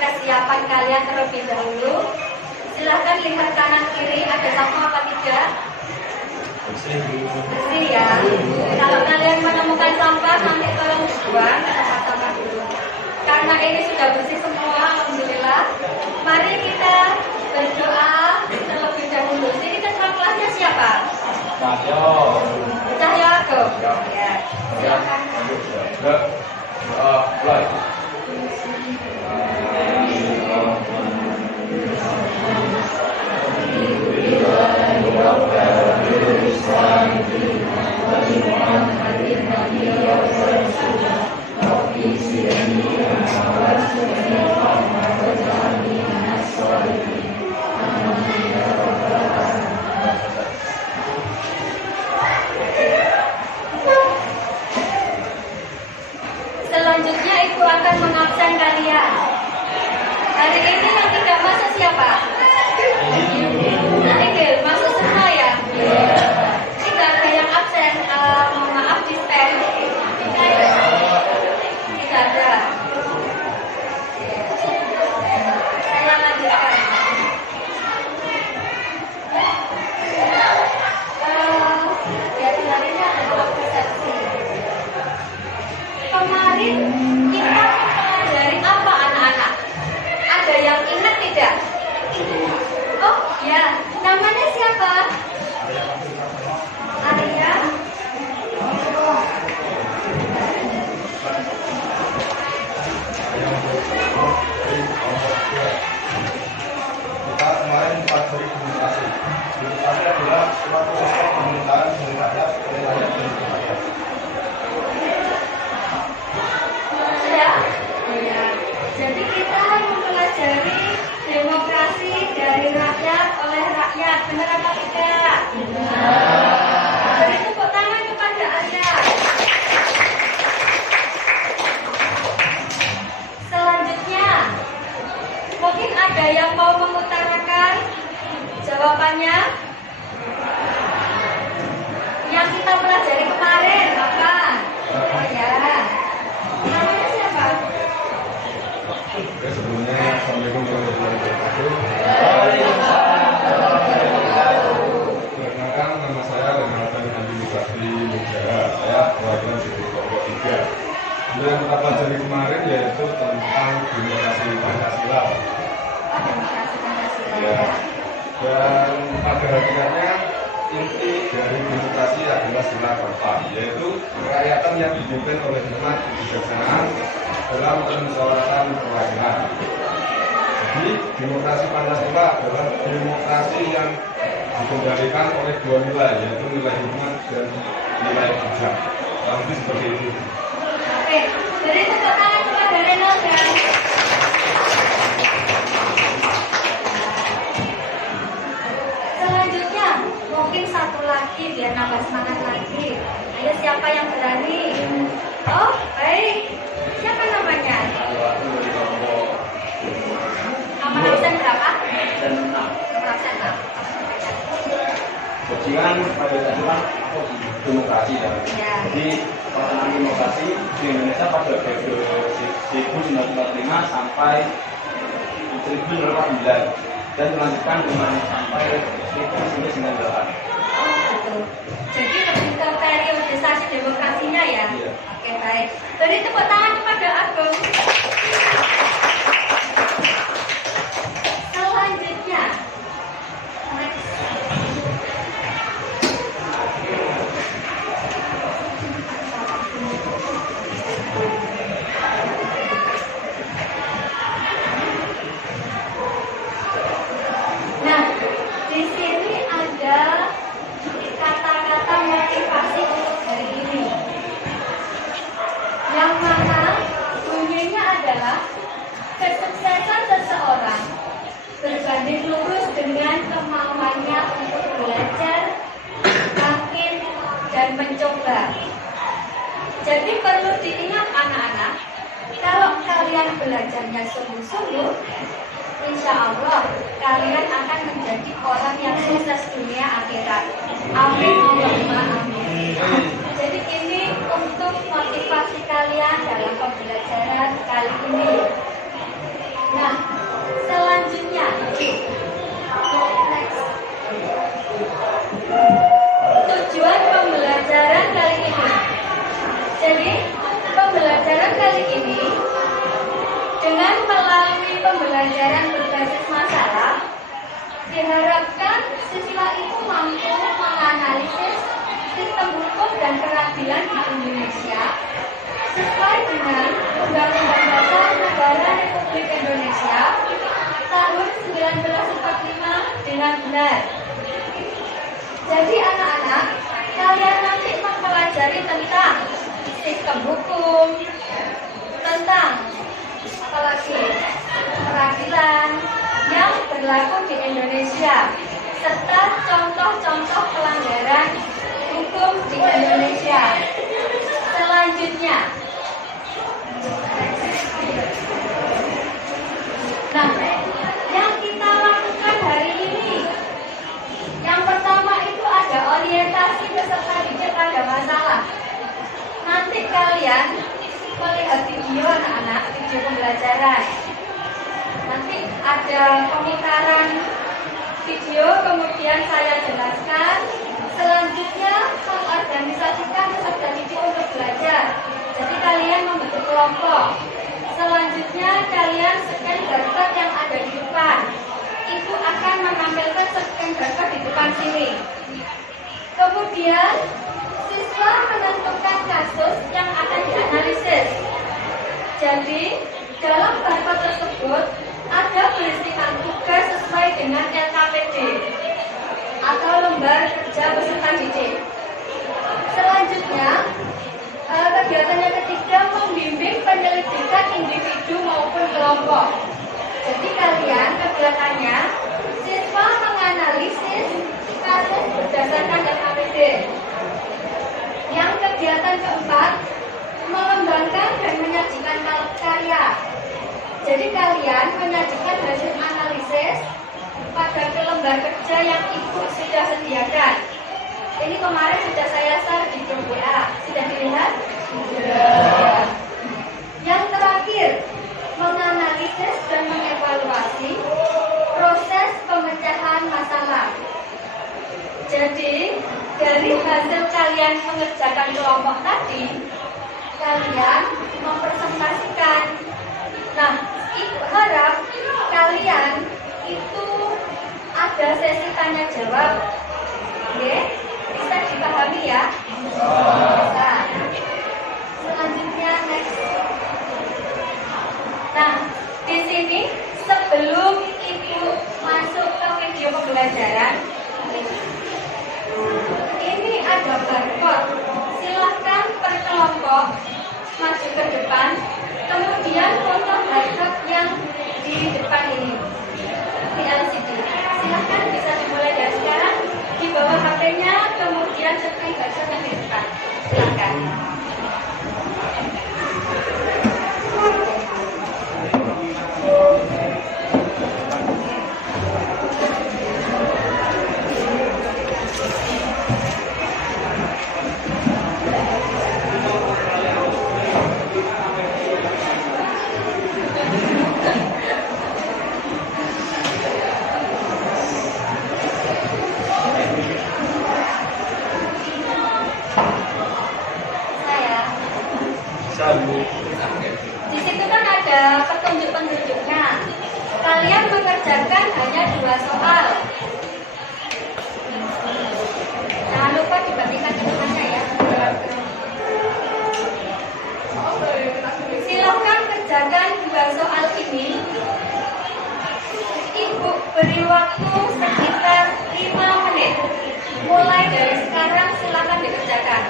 kesiapan kalian terlebih dahulu. Silahkan lihat kanan kiri, ada sapu apa tidak? Bersih ya. Kalau kalian menemukan sampah, nanti tolong buang ke tempat sampah dulu. Karena ini sudah bersih semua, alhamdulillah. Mari kita berdoa terlebih dahulu. Sini ketua kelasnya siapa? Cahyo Agung. Ya, silakan. Mulai. Selanjutnya Ibu akan mengabsen kalian. Hari ini yang tidak masuk siapa? Igil, masuk semua ya? Tidak ada yang absen, mohon maaf di stand. Tidak ada. Saya lanjutkan. Jadi hari ini ada dua persepsi. Kemarin kita mempelajari apa anak-anak? Ada yang ingat tidak? Oh ya, namanya siapa? Arya. Kita kemarin mempelajari komunikasi. Komunikasi adalah suatu proses pemerintahan yang rakyat oleh rakyat dan untuk rakyat. Sudah? Ya. Jadi kita mempelajari demokrasi dari rakyat oleh rakyat. Benar apa tidak? Beri tepuk tangan kepada Arya. Selanjutnya, mungkin ada yang mau mengutarakan jawabannya? Yang kita pelajari kemarin apa? Oh ya. Namanya siapa? Oke, sebelumnya Assalamualaikum warahmatullahi wabarakatuh. Perkenalkan, nama saya Renaldan Andi Nugasti Nugara. Saya perwakilan di kelompok 3. Yang kita pelajari kemarin yaitu tentang demokrasi Pancasila. Oh, demokrasi Pancasila. Ya. Dan pada hakikatnya inti dari demokrasi adalah sila bapa, yaitu kerakyatan yang dipimpin oleh hikmat kebijaksanaan dalam permusyawaratan perwakilan. Jadi demokrasi Pancasila adalah demokrasi yang dikendalikan oleh dua nilai, yaitu nilai hikmat dan nilai bijak. Lebih seperti itu. Oke, beri tepuk tangan kepada Renaldan. Selanjutnya, mungkin satu lagi biar nambah semangat lagi. Ayo siapa yang berani? Oh, baik. Siapa namanya? Nomor absen berapa? Nomor absen 6. Bajingan pada tadi kan demokrasi ya. Ya. Jadi pelaksanaan demokrasi di Indonesia pada periode 1945 sampai 1949 dan dilanjutkan dengan sampai 1998. Oh, gitu. Jadi lebih ke periodisasi demokrasinya ya? Iya. Oke, baik. Beri tepuk tangan kepada Agung. Selanjutnya, next. Nah, di sini ada kata-kata motivasi untuk hari ini. Yang mana bunyinya adalah kesuksesan seseorang berbanding lurus dengan kemauannya untuk belajar, makin, dan mencoba. Jadi perlu diingat anak-anak, kalau kalian belajarnya sungguh-sungguh, insya Allah kalian akan menjadi orang yang sukses dunia akhirat. Amin, Allahumma amin. Jadi ini untuk motivasi kalian dalam pembelajaran kali ini. Nah, pembelajaran berbasis masalah, diharapkan siswa itu mampu menganalisis sistem hukum dan peradilan di Indonesia sesuai dengan Undang-Undang Dasar Negara Republik Indonesia tahun 1945 dengan benar. Jadi anak-anak, kalian nanti mempelajari tentang sistem hukum, tentang apalagi peradilan yang berlaku di Indonesia, serta contoh-contoh pelanggaran hukum di Indonesia. Selanjutnya, nah, yang kita lakukan hari ini, yang pertama itu ada orientasi peserta didik pada masalah. Nanti kalian melihat video anak-anak, video pembelajaran. Nanti ada pemutaran video, kemudian saya jelaskan. Selanjutnya mengorganisasikan peserta didik untuk belajar. Jadi kalian membentuk kelompok. Selanjutnya kalian scan barcode yang ada di depan. Itu akan menampilkan scan barcode di depan sini. Kemudian siswa menentukan kasus yang akan dianalisis. Jadi dalam barcode tersebut ada berisikan tugas sesuai dengan LKPD atau lembar kerja peserta didik. Selanjutnya, kegiatan yang ketiga membimbing penyelidikan individu maupun kelompok. Jadi kalian kegiatannya siswa menganalisis kasus berdasarkan LKPD. Yang kegiatan keempat mengembangkan dan menyajikan karya. Jadi kalian menyajikan hasil analisis pada lembar kerja yang ibu sudah sediakan. Ini kemarin sudah saya share di grup WA. Sudah dilihat? Sudah. Yang terakhir, menganalisis dan mengevaluasi proses pemecahan masalah. Jadi, dari hasil kalian mengerjakan kelompok tadi, kalian mempresentasikan. Nah, ibu harap kalian itu ada sesi tanya jawab. Oke, bisa dipahami ya? Bisa. Selanjutnya next. Nah, di sini sebelum ibu masuk ke video pembelajaran, ini ada barcode. Silahkan per kelompok maju ke depan, kemudian foto barcode yang di depan ini di LCD. Silahkan bisa dimulai dari sekarang, di bawah HP-nya, kemudian scan barcode yang di depan. Silahkan. Di situ kan ada petunjuk-petunjuknya. Kalian mengerjakan hanya 2 soal. Jangan lupa dibandingkan hitungannya ya. Silakan kerjakan 2 soal ini. Ibu beri waktu sekitar 5 menit. Mulai dari sekarang silakan dikerjakan.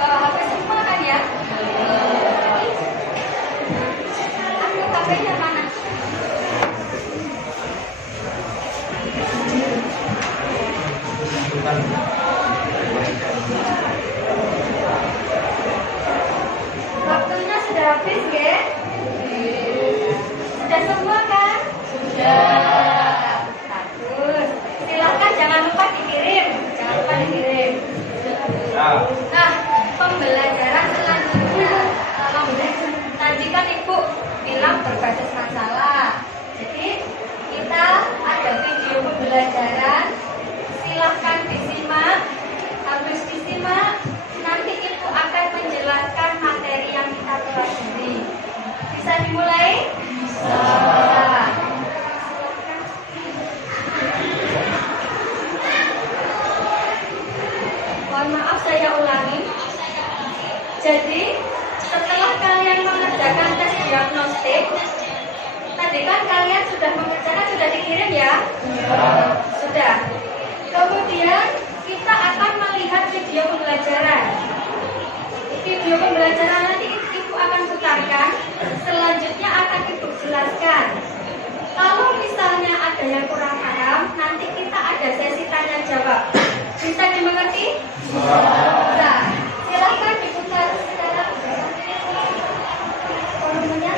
Bawa HP semua kan ya? Aku HP-nya mana? Waktunya sudah habis ya? Sudah semua kan? Sudah. Bagus. Silakan jangan lupa dikirim. Jangan lupa dikirim. Nah, pembelajaran selanjutnya. Tadi kan ibu bilang berbasis masalah. Jadi kita ada video pembelajaran. Silahkan disimak. Habis disimak, nanti ibu akan menjelaskan materi yang Setelah kalian mengerjakan tes diagnostik, tadi kan kalian sudah mengerjakan, sudah dikirim ya? Sudah. Kemudian kita akan melihat video pembelajaran. Video pembelajaran nanti Ibu akan putarkan. Selanjutnya akan Ibu jelaskan. Kalau misalnya ada yang kurang paham, nanti kita ada sesi tanya jawab. Bisa dimengerti? Bisa. Silakan diputar secara volumenya.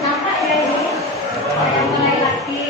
Nampak ya ini? Mulai lagi.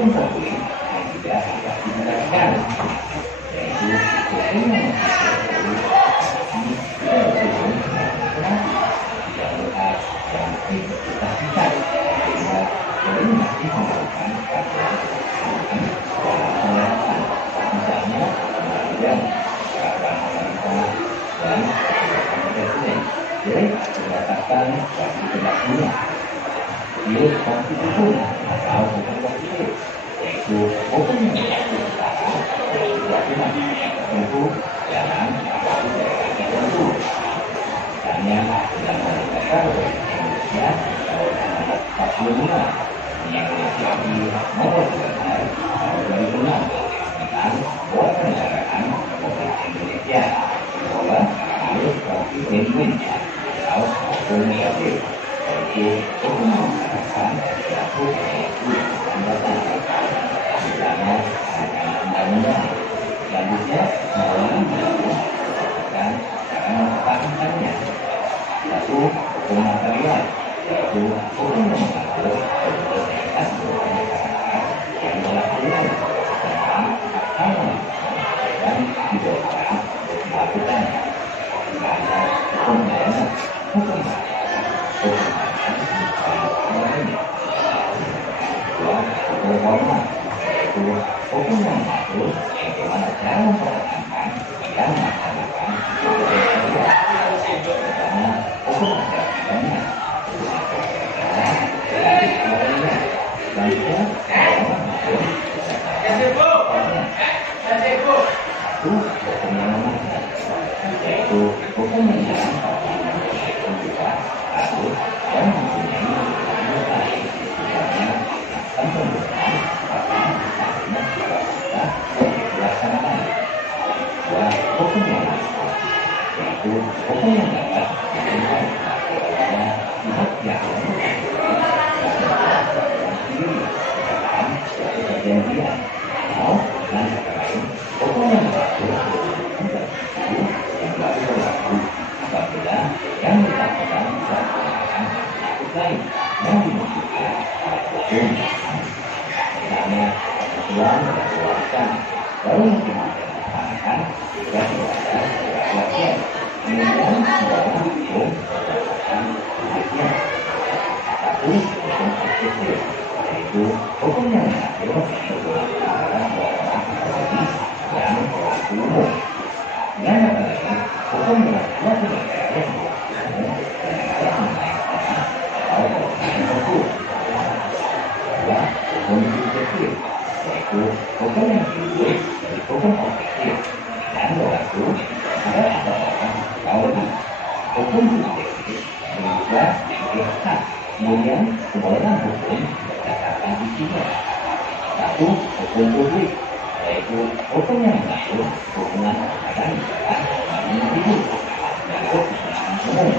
hukum publik yang juga harus ditegakkan, yaitu hukum yang tidak berhak dan berintegritas sehingga belum masih memerlukan peraturan penerapan, misalnya kemudian peraturan pemerintah dan peraturan presiden berdasarkan suatu pendahuluan menurut konstitusi atau hukum positif, yaitu hukum yang berlaku secara kewajiban tentu dalam suatu daerah tertentu. Misalnya dalam dasar Indonesia tahun 1945 yang menjadi nomor 12 tahun 2006 tentang kewarganegaraan Republik Indonesia bahwa harus konstitusi atau hukum positif, yaitu hukum masyarakat berlaku yaitu anggota misalnya undang-undang selanjutnya melalui berdasarkan cara mengetahukannya. Satu, hukum material, yaitu hukum yang mengatur otoritas masyarakat yang melakukan tentang hal-hal dan dibolehkan melakukannya. Misalnya hukum pidana, hukum hukum formal, yaitu hukum yang mengatur bagaimana cara mempertahankan dan melaksanakan misalnya hukum acara pidana, selanjutnya satu hukum yang memaksa, yaitu hukum yang dilakukan juga harus dan mempunyai misalnya pembentukan dilaksanakan. Dua, hukum yang yaitu hukum yang dapat diberikan kepada pihak yang dalam suatu perjanjian atau dengan kata lain hukum yang mengatur yang baru berlaku apabila yang dilakukan melaksanakan maksud lain yang dimaksudkan oleh hukum. Misalnya ketentuan berkeluarga baru mungkin dilaksanakan jika tidak ada kewajiban kemudian membawa hukum berdasarkan prinsipnya. Satu, hukum positif, yaitu hukum yang mengatur hubungan antara dua orang pribadi yang berlaku umum. Dengan kata lain, hukum dalam suatu negara yang berlaku umum dan negara mengenai atau peraturan tertentu. Dua, hukum subjektif, yaitu hukum yang dibuat dari hukum objektif dan berlaku pada seseorang atau lebih. Hukum subjektif juga dilihat kemudian kemudian hukum berdasarkan isinya. Satu, hukum publik, yaitu hukum yang mengatur hubungan antara negara dan individu untuk kepentingan umum.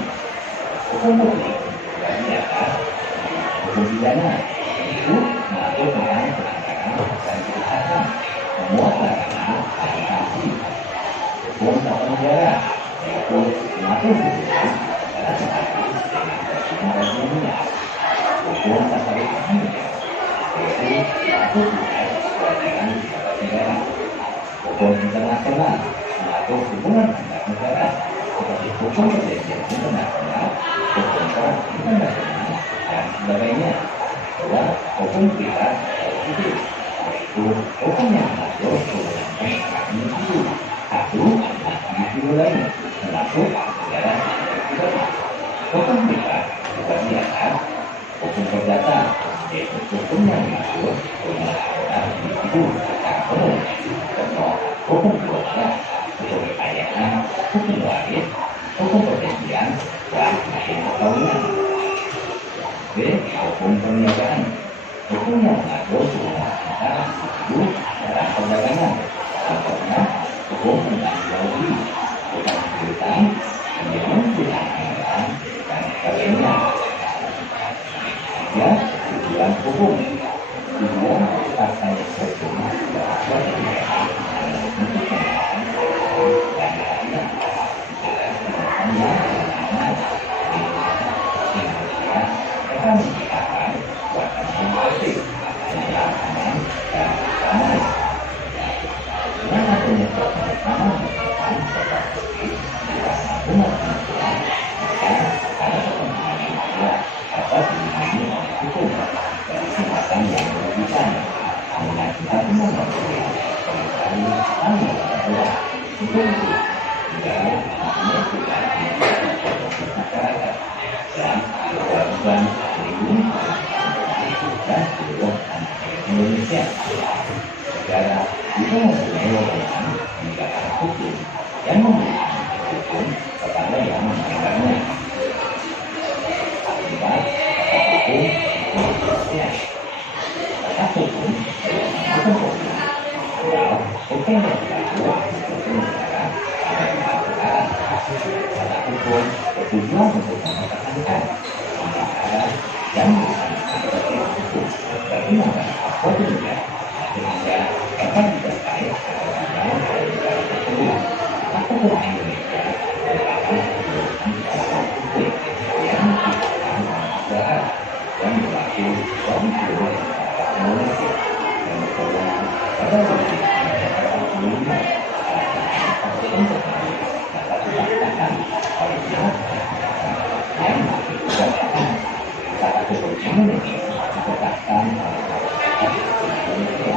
Hukum publik bagi atas hukum pidana, yaitu mengatur tentang penangkapan dan kejahatan, memuat larangan dan sanksi. Hukum tata negara, yaitu mengatur hubungan antara satu dengan dunia. Hukum tata usaha negara, yaitu mengatur tugas kewajiban negara. Hukum internasional mengatur hubungan antar negara seperti hukum perjanjian internasional, hukum perang internasional, dan sebagainya. Dua, hukum privat atau sipil, yaitu hukum yang mengatur hubungan antara individu satu dan individu lain termasuk negara pribadi. Hukum privat dibagi atas hukum perdata, yaitu hukum yang mengatur hubungan antara individu secara umum. Contoh, hukum keluarga, hukum kekayaan, hukum waris, hukum perjanjian, dan hukum perkawinan. B. Hukum perniagaan, hukum yang mengatur hubungan antara individu dalam perdagangan. Contohnya, hukum tentang jual beli, hutang piutang, pinjaman piutang anggaran, dan sebagainya. Tiga. Tujuan hukum, tujuan tercapainya hukum dapat dilihat dalam bentuk tindakan dan lainnya. Misalnya, Indonesia akan menciptakan suasana yang positif dan pelaksanaan fungsi negara menentukan masyarakat dan kewajiban melindungi dan seluruh anak Indonesia. Negara juga mempunyai wewenang menegakkan hukum dan memberikan hukum kepada yang melanggarnya. Akibat kata hukum Indonesia, kata hukum bukan hukum atau hukum yang diatur hukum negara pada perkara. Kata hukum bertujuan untuk mempertahankan negara dan memberikan hukum bagi masyarakat suatu negara sehingga dapat dicapai kewajiban dari negara tersebut. Kata hukum Indonesia merupakan keseluruhan dasar hukum yang diciptakan oleh negara dan berlaku bagi seluruh masyarakat Indonesia dan berpegang pada prinsip masyarakat umumnya atas hukum tersebut dapat dilaksanakan oleh pihak yang masih berdasarkan. Kata hukum Indonesia ditetapkan oleh masyarakat Indonesia.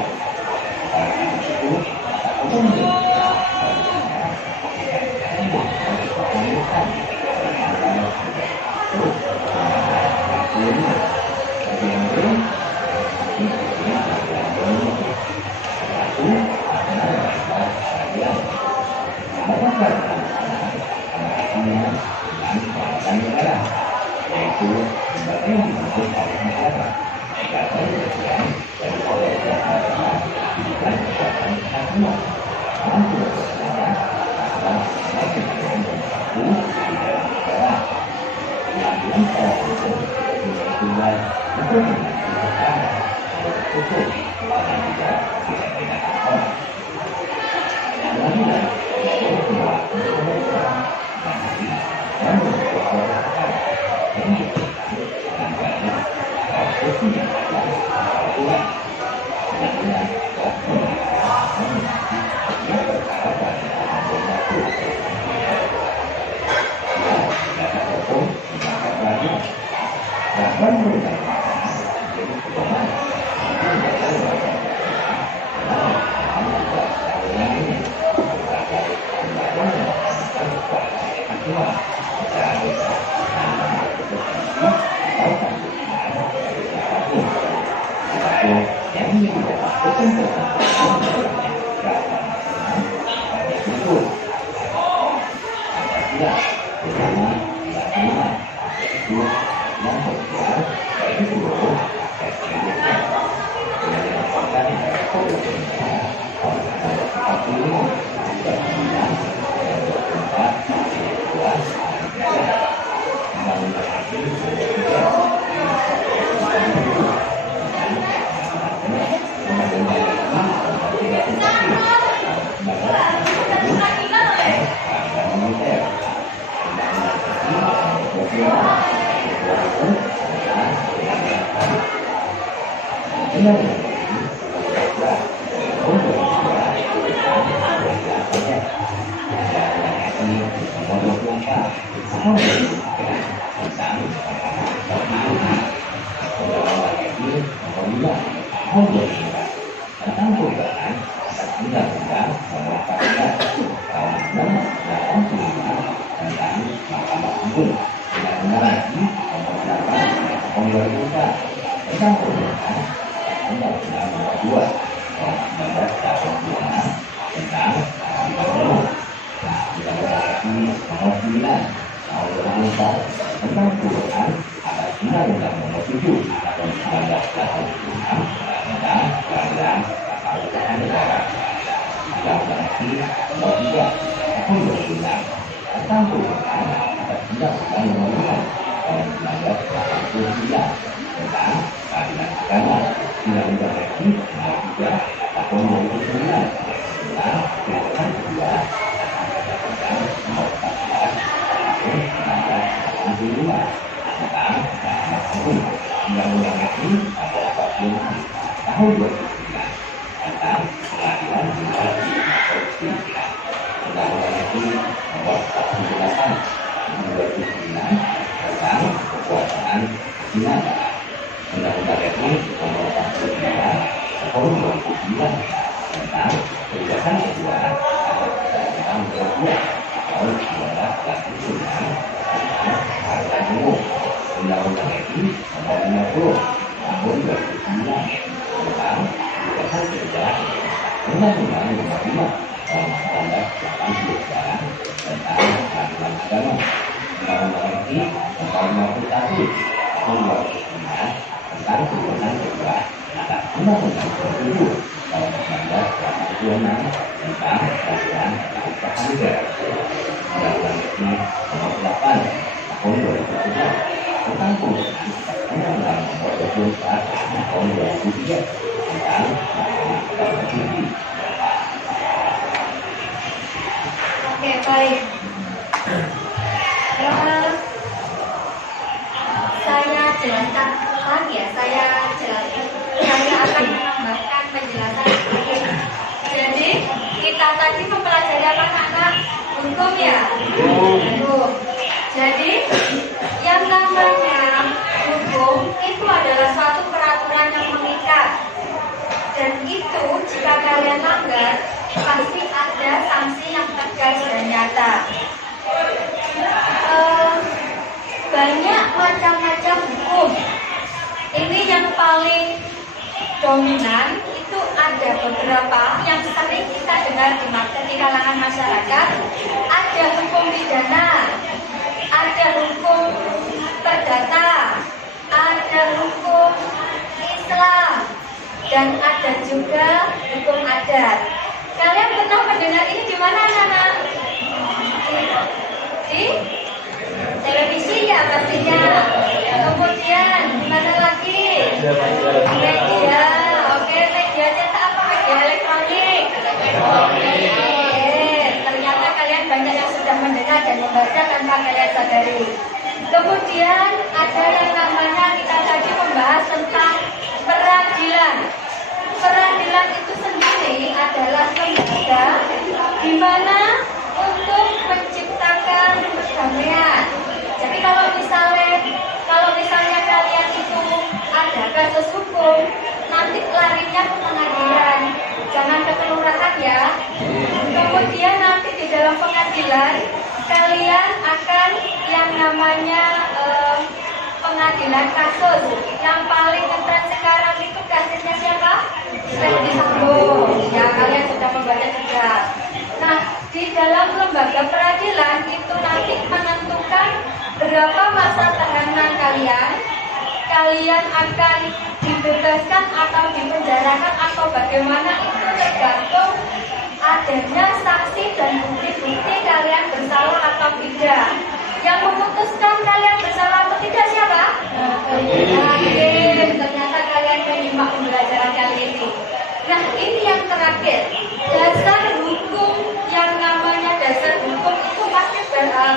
Oleh karena itu, kata hukum Indonesia harusnya dikaitkan dengan kepengurusan antara sudah terus sebelumnya. Bagaimana berlaku karena dasar peradilan dapat dilaksanakan dengan peraturan negara, yaitu lembaga yang dibentuk oleh negara sebagai bagian dari kewajiban negara dan kekuatan kehakiman dalam sebuah negara atas kepentingan dan waktu di dalam negara. Pengadilan secara hukum mempunyai tugas untuk mengadili perkara menurut hukum dan tidak bisa dibedakan orang. Pengadilan untuk melakukan pemeriksaan, mengadili dan menuntut suatu perkara yang diberikan dengan banyak proses yang ada peraturan. Pengadilan telah memeriksa dan mengadili setiap perkara pada tahun waktu. Dasar hukum mengatur peradilan. Bahkan perubahan menjadi pedoman bagi lembaga-lembaga negara dalam melaksanakan tugas kewenangannya sebagai lembaga yang melaksanakan kekuasaan kehakiman secara bebas tanpa intervensi atau campur-tangan dari siapapun. Adapun yang menjadi dasar hukum tertentu adalah peraturan nasional sebagai berikut: Pancasila, terutama Undang-Undang, yaitu yang sosial bagi seluruh rakyat Indonesia. Kemudian serta negara Republik Indonesia tahun 1945 dan 24 ayat 2 negara. Undang-Undang Asli Indonesia Undang-Undang Militer, Undang-Undang Sosial Undang-Undang tentang perubahan atas Undang-Undang Nomor 14 Tahun 1985 tentang Mahkamah Agung, Undang-Undang lagi Nomor 8 Tahun 2004 tentang perubahan Undang-Undang Nomor 2 Tahun 1986 tentang Keadilan Umum, Undang-Undang lagi Nomor 9 Tahun 2004 tentang perubahan atas Undang-Undang Nomor 7 Tahun 1986 tentang Peradilan Tata Usaha Negara, Undang-Undang lagi Nomor 3 Tahun 2006 tentang perubahan atas Undang-Undang Nomor 5 Tahun 1989 tentang Peradilan Agama, Undang-Undang lagi Nomor 3 Tahun 2009 tentang perubahan kedua atas Undang-Undang Nomor 14 Tahun 1985 tentang Mahkamah Agung, Undang-Undang lagi Nomor 46 Tahun 2009 tentang Pengadilan Tindak Pidana Korupsi, Undang-Undang lagi Nomor 48 Tahun 2009 tentang Kekuasaan Kehakiman, Undang-Undang lagi Nomor 45 Tahun 2009 tentang perubahan kedua atas tentang kedua tahun 1949 tentang harga umum, Undang-Undang RI Nomor 50 Tahun 2009 tentang kebebasan kerja, Undang-Undang Nomor 5 Tahun 1989 tentang keadilan agama, Undang-Undang RI Nomor 51 Tahun 2009 tentang kebebasan kerja, atas Undang-Undang 27 Tahun 1986 tentang peradilan keadilan negara, Undang-Undang RI Nomor 8 Tahun 2007 tentang penggunaan Undang-Undang Nomor 24 Tahun 2003 tentang Mahkamah Konstitusi. Oke, baik. Saya jelaskan lagi ya, saya akan menambahkan penjelasan sedikit. Jadi, kita tadi mempelajari apa anak? Hukum ya? Hukum. Jadi, yang namanya hukum itu adalah suatu peraturan yang mengikat. Dan itu jika kalian langgar, pasti ada sanksi yang tegas dan nyata. Banyak macam-macam hukum. Ini yang paling dominan itu ada beberapa yang sering kita dengar di kalangan masyarakat. Ada hukum pidana, ada hukum perdata, ada hukum Islam, dan ada juga hukum adat. Kalian pernah mendengar ini di mana, anak-anak? Di televisi ya pastinya. Kemudian di mana lagi? Media. Oke, media cetak apa? Media elektronik. Oke, ternyata kalian banyak yang sudah mendengar dan membaca tanpa kalian sadari. Kemudian ada yang namanya kita tadi membahas tentang peradilan. Peradilan itu sendiri adalah lembaga di mana untuk menciptakan perdamaian. Jadi kalau misalnya kalian itu ada kasus hukum, nanti larinya ke pengadilan, jangan ke kelurahan ya. Kemudian nanti di dalam pengadilan kalian akan yang namanya pengadilan kasus. Yang paling keren sekarang itu kasusnya siapa? Verdi Sambo. Ya, kalian sudah membaca juga. Nah, di dalam lembaga peradilan itu nanti menentukan berapa masa tahanan kalian akan dibebaskan atau dipenjarakan atau bagaimana, itu tergantung adanya saksi dan bukti-bukti kalian bersalah atau tidak. Yang memutuskan kalian bersalah atau tidak siapa? Hakim. Ternyata kalian menyimak pembelajaran kali ini. Nah, ini yang terakhir. Dasar hukum, yang namanya dasar hukum itu pasti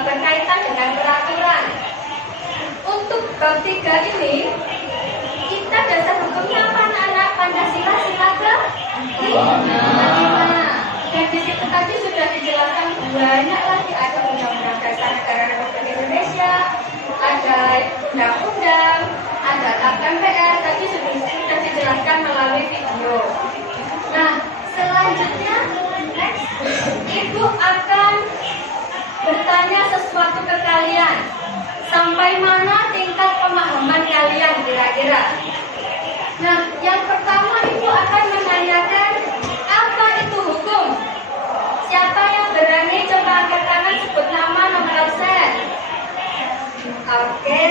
berkaitan dengan peraturan. Untuk bab 3 ini, kita dasar hukumnya apa, anak-anak? Pancasila sila ke 5. Dan di situ tadi sudah dijelaskan banyak lagi, ada Undang-Undang Dasar Negara Republik Indonesia, ada undang-undang, ada tap MPR, tadi sudah dijelaskan melalui video. Nah, selanjutnya next, Ibu akan bertanya sesuatu ke kalian. Sampai mana tingkat pemahaman kalian kira-kira? Nah, yang pertama Ibu akan menanyakan apa itu hukum? Siapa yang berani coba angkat tangan, sebut nama, nomor absen. Oke.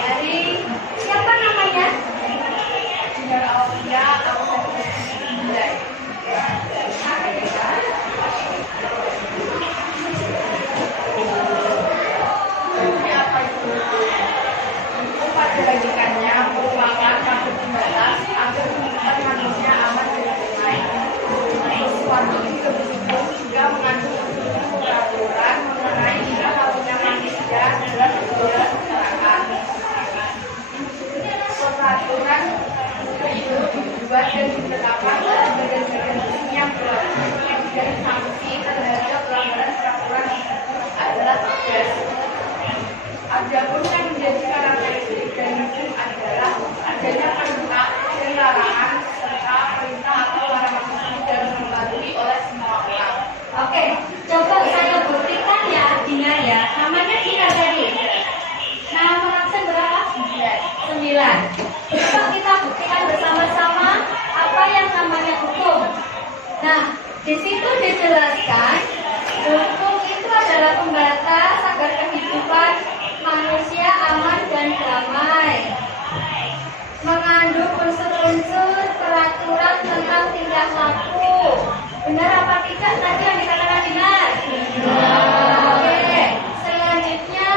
Dari siapa namanya? Ya, kebajikannya merupakan satu pembatas agar kehidupan manusia aman dan damai. Sesuatu hukum juga mengandung peraturan mengenai jika karunia manusia adalah sebuah kesalahan. Peraturan itu dibuat dan ditetapkan oleh badan-badan hukum yang berlaku, dan sanksi terhadap pelanggaran peraturan adalah tegas. Adapun yang menjadi karakteristik dari hukum adalah adanya perintah dan larangan serta perintah atau larangan tersebut dan mematuhi oleh semua orang. Coba kita buktikan bersama-sama apa yang namanya hukum. Nah, di situ dijelaskan hukum itu adalah pembatas agar kehidupan manusia aman dan damai. Mengandung unsur-unsur peraturan tentang tingkah laku. Benar apa tidak tadi yang dikatakan Dinar? Oke. Selanjutnya,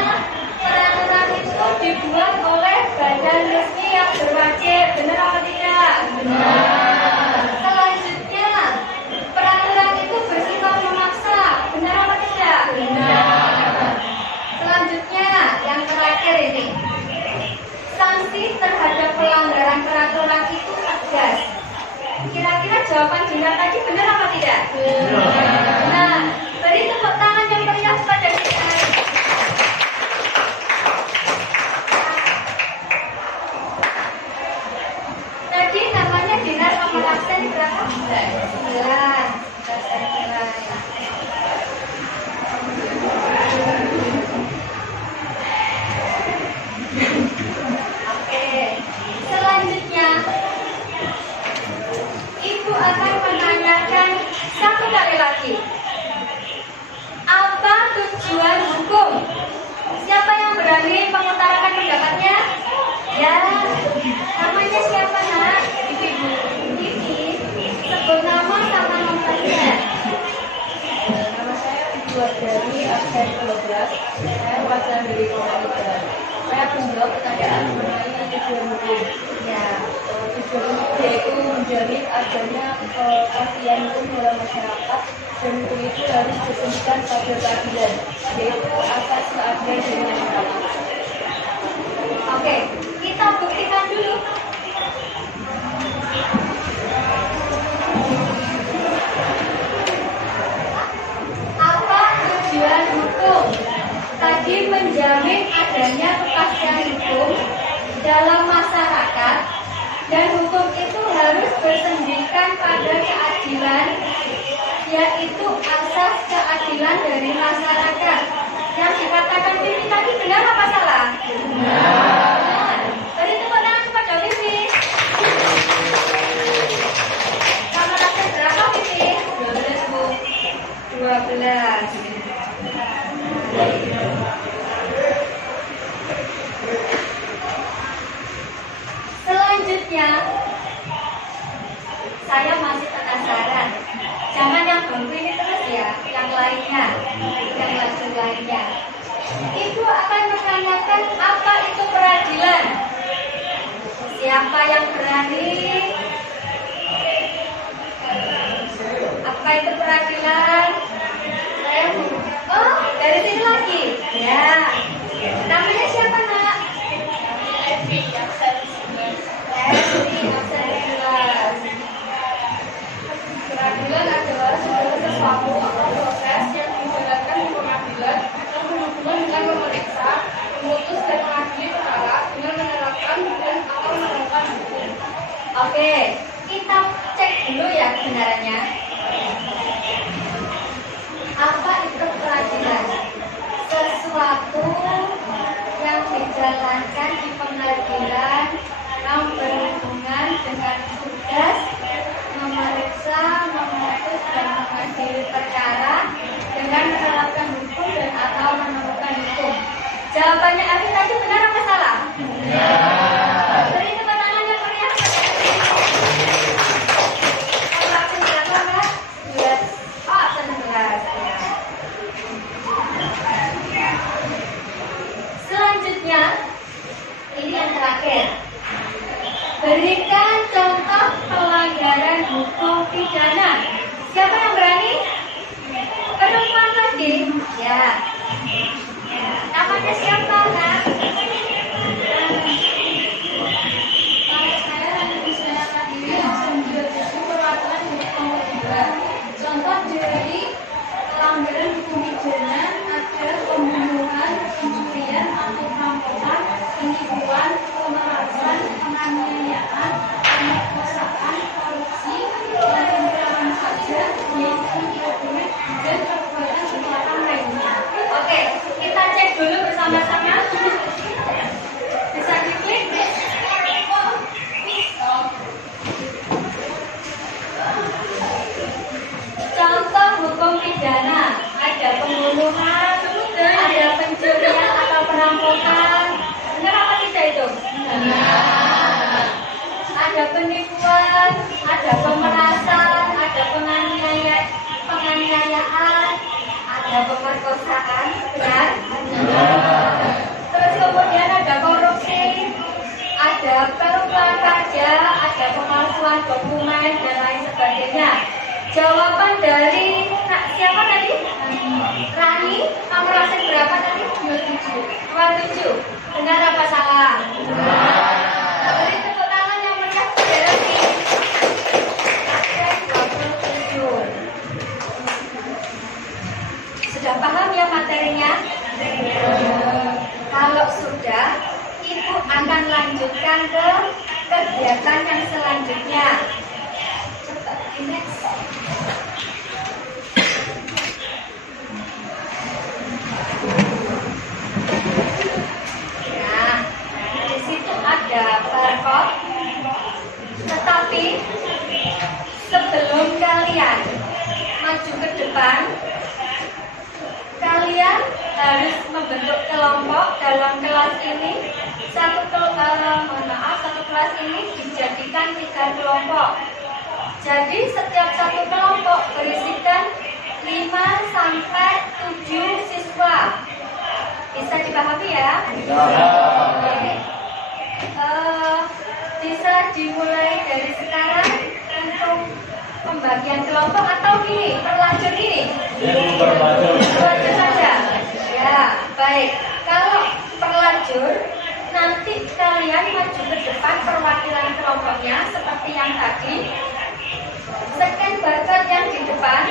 peraturan itu dibuat oleh badan resmi yang berwajib. Benar apa tidak? Benar. Selanjutnya, peraturan itu bersifat memaksa. Benar apa tidak? Benar. Selanjutnya, yang terakhir ini. Sanksi terhadap pelanggaran peraturan itu tegas. Kira-kira jawaban Dinar tadi benar apa tidak? Benar. Nah, beri tepuk tangan yang meriah kepada Dinar. Tadi namanya Dinar nomor absen berapa? 9. Absen 9. Oke, selanjutnya Ibu akan menanyakan satu kali lagi. Apa tujuan hukum? Siapa yang berani mengutarakan pendapatnya? Ya, namanya siapa nak? Ibu. Sebut nama sama nomornya. Nama saya Ibu Ardani, absen 12. Saya wakil dari Komite. Saya akan menjawab pertanyaan mengenai tujuan hukum. Ya, Tujuan hukum yaitu menjamin adanya kepastian hukum dalam masyarakat, dan hukum itu harus ditumpukan pada keadilan, yaitu asas keadilan dari masyarakat. oke. Kita buktikan dulu. Apa tujuan hukum? Tadi menjamin adanya kepastian hukum dalam masyarakat, dan hukum itu harus bersendikan pada keadilan, yaitu asas keadilan dari masyarakat. Yang dikatakan Vivi tadi benar apa salah? Benar. Beri tepuk tangan kepada Vivi. Nomor absen berapa Vivi? 12 Bu. 12. Selanjutnya, saya masih penasaran. Jangan yang bangku ini terus ya, yang lainnya, yang lainnya. Ibu akan menanyakan apa itu peradilan. Siapa yang berani? Apa itu peradilan? Oh, dari sini lagi. Ya. Namanya siapa nak? Evi, absen 11. Peradilan adalah sesuatu atau proses yang dijalankan di pengadilan yang berhubungan dengan memeriksa, memutus dan mengadili perkara dengan menerapkan dan atau menerapkan hukum. Oke, kita cek dulu ya kebenarannya. Apa itu peradilan? Sesuatu yang dijalankan di pengadilan yang berhubungan dengan tugas memeriksa, memutus dan mengadili perkara dengan menerapkan hukum dan atau menemukan hukum. Jawabannya Abi tadi benar apa salah? Benar. Beri tepuk tangan yang meriah. Absen berapa Mbak? 11. Oh, absen 11. Ya. Selanjutnya, ini yang terakhir. Berikan contoh pelanggaran hukum pidana. Siapa yang berani? Perempuan lagi? Ya. Namanya siapa, Kak? Saya Rani saya Kadiri, absen 27, perwakilan dari Komite. Contoh dari pelanggaran hukum pidana ada pembunuhan, pencurian atau perampokan, penipuan, pemerasan, penganiayaan, pemerkosaan, korupsi, penerimaan pajak, yaitu dokumen dan perbuatan kejahatan lainnya. Oke, kita cek dulu bersama-sama prakarya, ada pemalsuan dokumen dan lain sebagainya. Jawaban dari siapa tadi? Rani, kamu rasa berapa tadi? 27. Benar apa salah? Beri tepuk tangan yang meriah saudara di absen 27. Sudah paham ya materinya? Kalau sudah, Ibu akan lanjutkan ke kegiatan yang selanjutnya. Coba di next. Nah, di situ ada barcode. Tetapi sebelum kalian maju ke depan, kalian harus membentuk kelompok dalam kelas ini. Satu kelas ini dijadikan 3 kelompok. Jadi setiap satu kelompok berisikan 5 sampai 7 siswa. Bisa dipahami ya? Oke. Bisa dimulai dari sekarang untuk pembagian kelompok atau gini, perlanjut ini? Perlanjut saja. Ya, baik. Kalau perlanjut, nanti kalian maju ke depan perwakilan kelompoknya seperti yang tadi. Scan barcode yang di depan.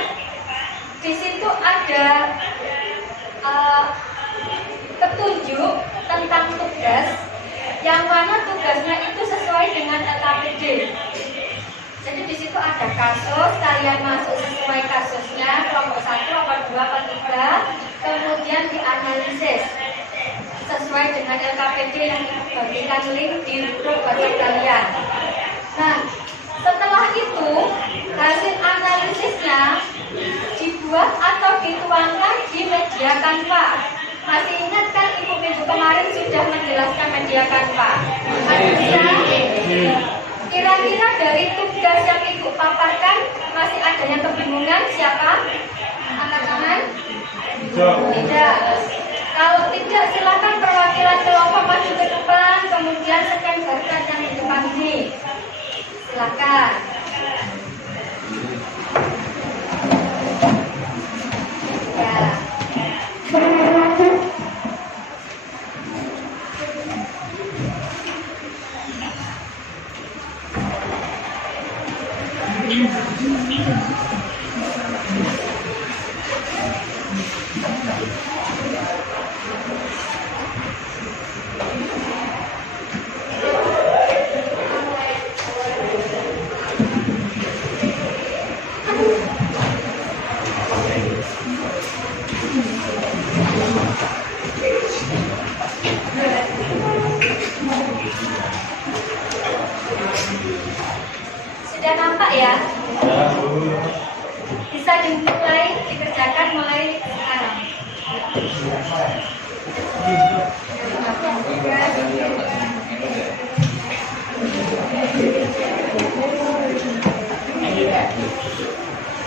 Di situ ada petunjuk tentang tugas, yang mana tugasnya itu sesuai dengan LKPD. Jadi di situ ada kasus, kalian masuk sesuai kasusnya, kelompok 1, kelompok 2, kelompok 3, kemudian dianalisis sesuai dengan LKPD yang dibagikan link di grup WhatsApp kalian. Nah, setelah itu hasil analisisnya dibuat atau dituangkan di media Canva. Masih ingat kan Ibu minggu kemarin sudah menjelaskan media Canva? Kira-kira dari tugas yang Ibu paparkan masih ada yang kebingungan? Siapa? Angkat tangan. Tidak. Kalau tidak, silakan perwakilan kelompok maju ke depan, kemudian scan barcode yang di depan ini. Silakan. Ya. Sudah nampak ya? Bisa dimulai dikerjakan mulai sekarang.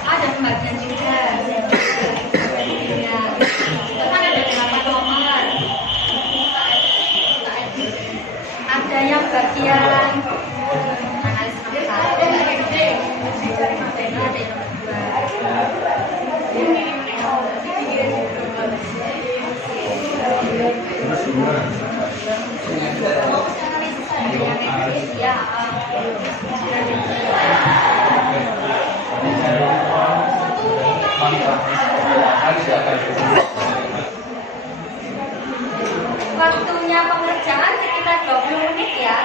Ada pembagian juga. Ya. Kan ada berapa nomor? Ada yang bagian analisis ada yang waktunya pengerjaan sekitar 20 menit ya.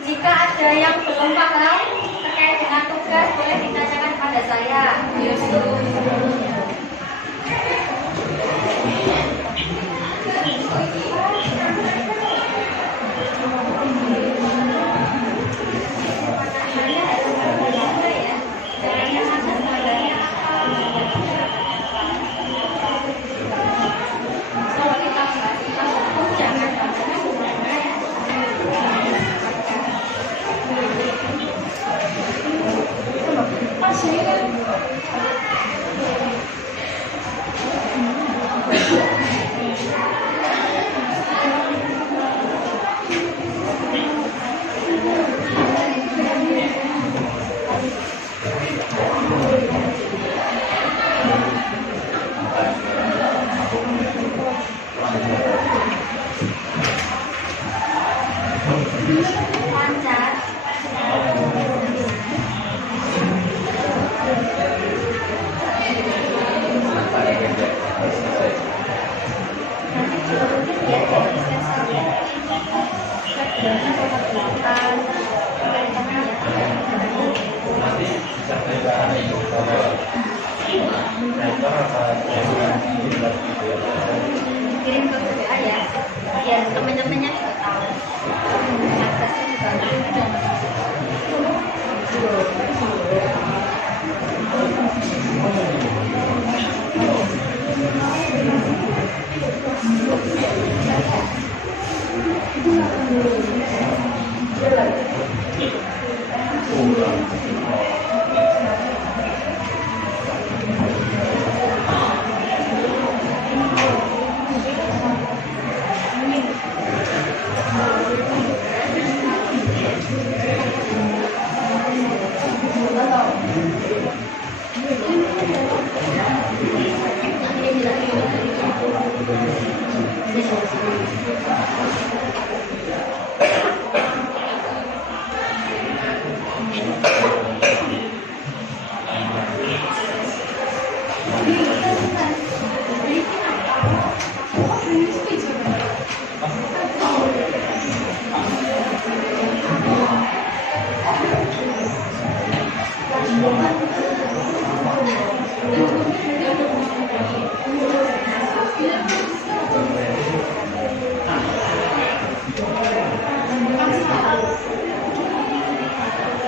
Jika ada yang belum paham terkait dengan tugas, boleh ditanyakan pada saya. Biasanya kalau 8 dari tengah ya. Nanti bisa kita driver apa Kirim ke WA ya, biar teman-temannya juga tahu. Aksesnya juga mudah.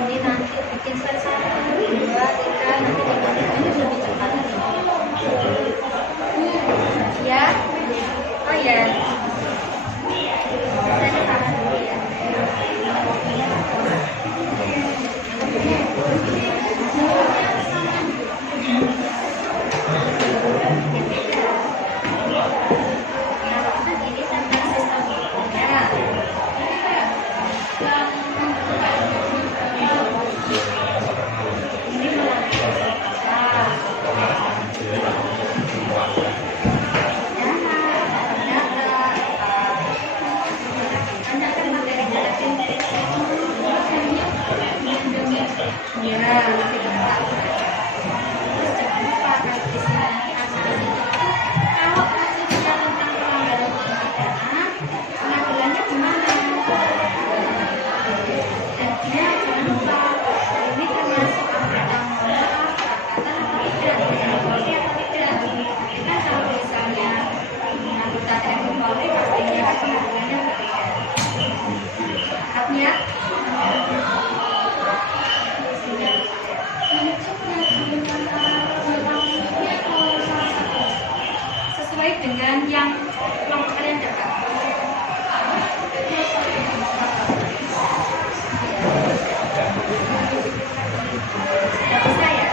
Ini nanti bikin slide 1, 2, 3, nanti dibangunnya lebih cepat lagi. Ya, oh ya. Saya ke sana dulu ya. Nah, ini tentang sistem ya. Ini ya, nanti kita terus jangan lupa kalau di sini kalau masih bicara tentang pelanggaran pidana, pengadilannya gimana? Dan dia jangan lupa ini termasuk anggota maaf, kata atau tidak, Polri atau tidak. Kan kalau misalnya anggota TNI Polri pastinya kan pengadilannya berbeda. Artinya sesuai dengan yang kelompok kalian dapat. Sudah bisa ya?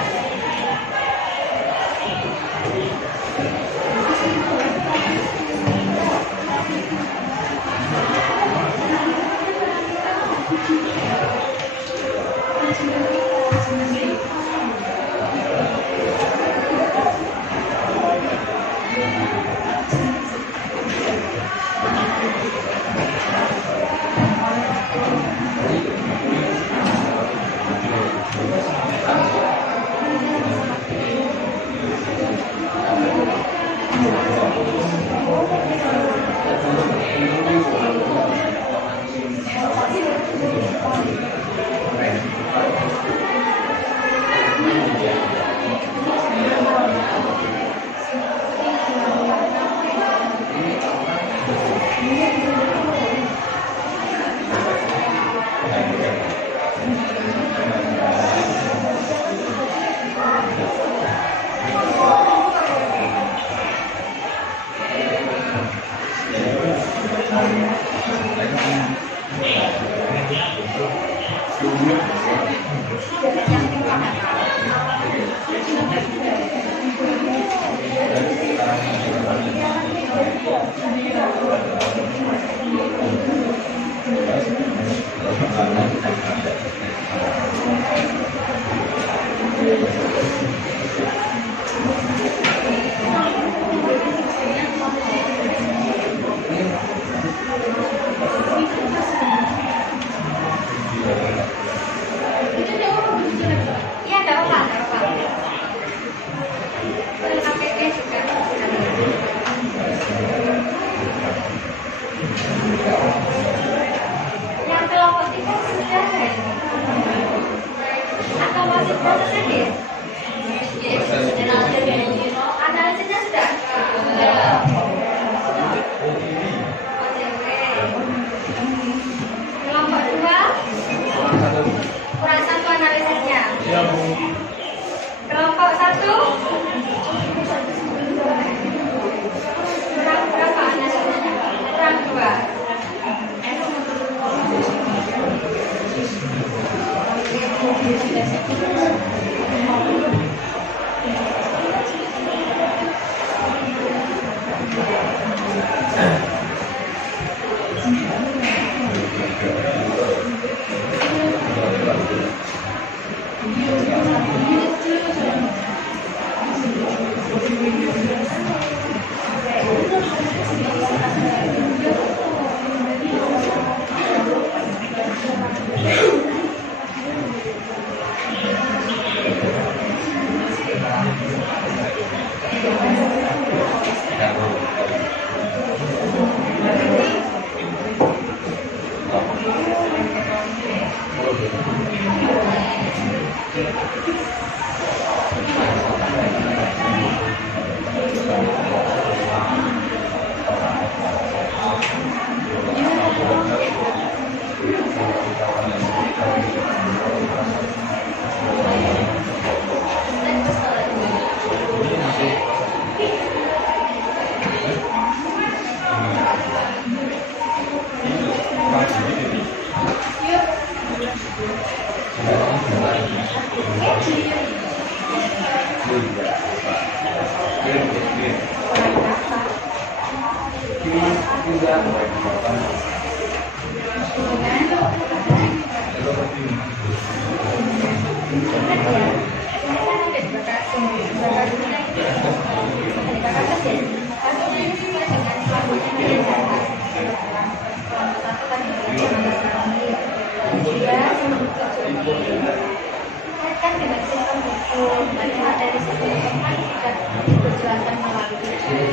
Kan dengan sistem hukum, ada di situ kan sudah diperjuangkan melalui penjelasan.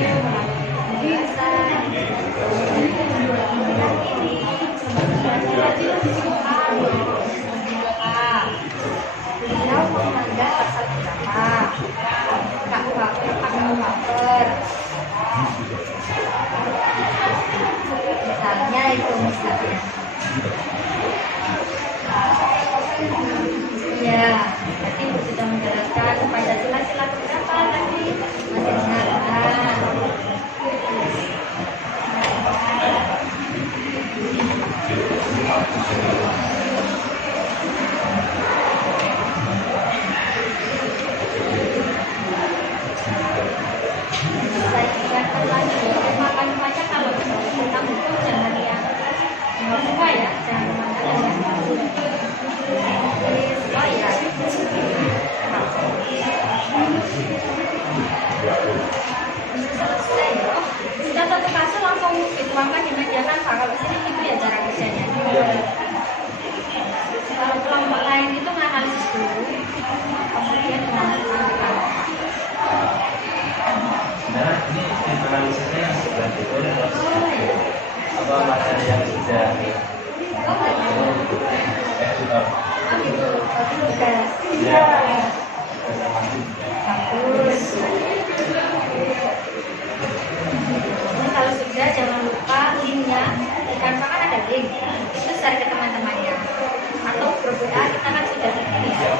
Beliau menganggap pasal berapa? KUHP. Misalnya itu misalnya. Ya, nanti Ibu sudah menjelaskan kepada sila-sila keberapa tadi masih ingat. Saya ingatkan lagi, makanya kalau tentang hukum jangan yang semua ya, jangan mengatakan oh ya. Selesai ya. Sudah satu kasus langsung dituangkan di media tanpa. Kalau sini gitu ya cara kerjanya. Kalau kelompok lain itu menganalisis dulu, kemudian menanyakan. Nah, ini analisisnya yang sudah ditulis apa materi yang sudah sudah Gitu. Tugas. ya Bagus. Ini kalau sudah jangan lupa linknya. Di Canva kan ada link. Itu share ke teman-temannya. Atau grup WA kita kan sudah ini ya.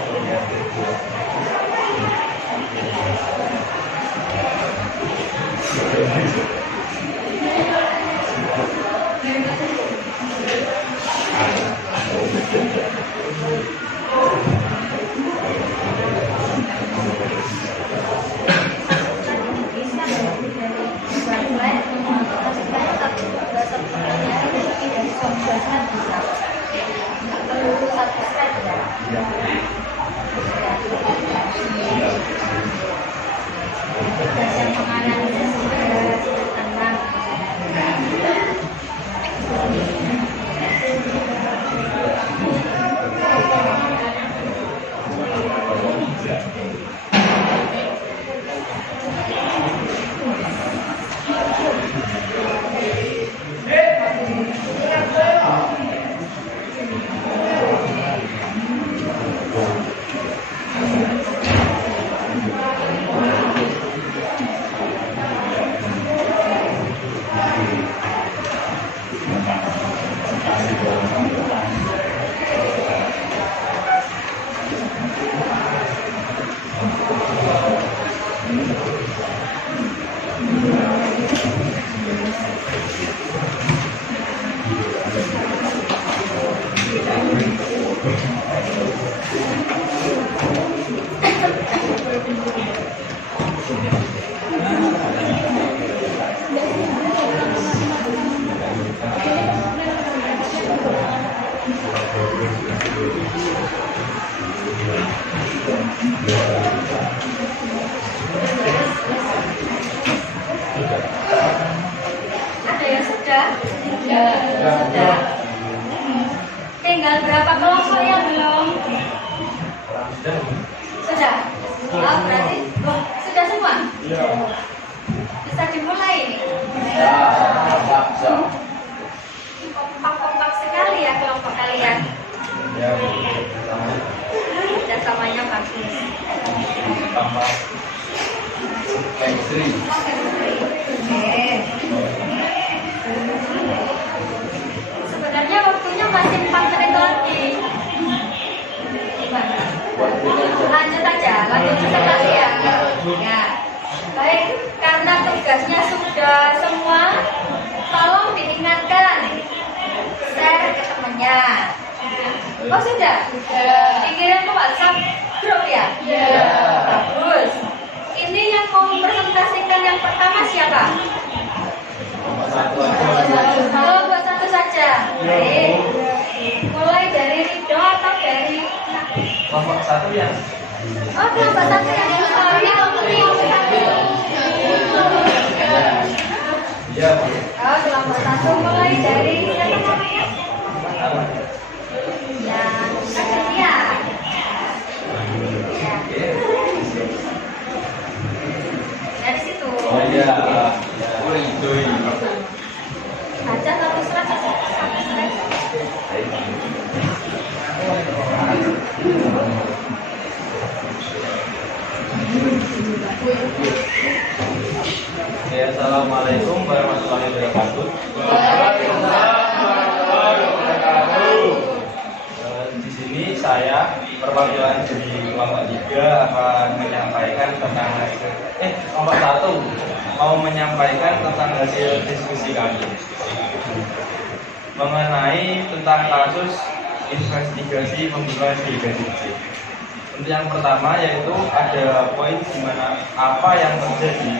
Ada yang sudah? Sudah. Tinggal berapa kelompok yang belum? Sudah. Oh, berarti sudah semua? Bisa dimulai nih. Kompak-kompak sekali ya kelompok kalian. Kerjasamanya bagus. Sebenarnya waktunya masih 4 menit lagi. Gimana? Lanjut aja, lanjut sekali ya. Ya. Baik, karena tugasnya sudah semua, tolong diingatkan share ke temannya. Oh sudah? Dikirim ke WhatsApp grup ya? Bagus. Ini yang mau presentasikan yang pertama Kelompok 1 ya. Oh, kelompok 1 yang soalnya Iya, Bu. Oh, kelompok 1 mulai dari siapa namanya? Yang Acacia. Ya. Dari situ. Oh iya. Oh itu. Baca satu surat satu surat. Ya, assalamualaikum warahmatullahi wabarakatuh. Di sini saya perwakilan dari kelompok 3 akan menyampaikan tentang hasil kelompok 1 mau menyampaikan tentang hasil diskusi kami mengenai tentang kasus investigasi pembunuhan Brigadir J. Untuk yang pertama yaitu ada poin di mana apa yang terjadi.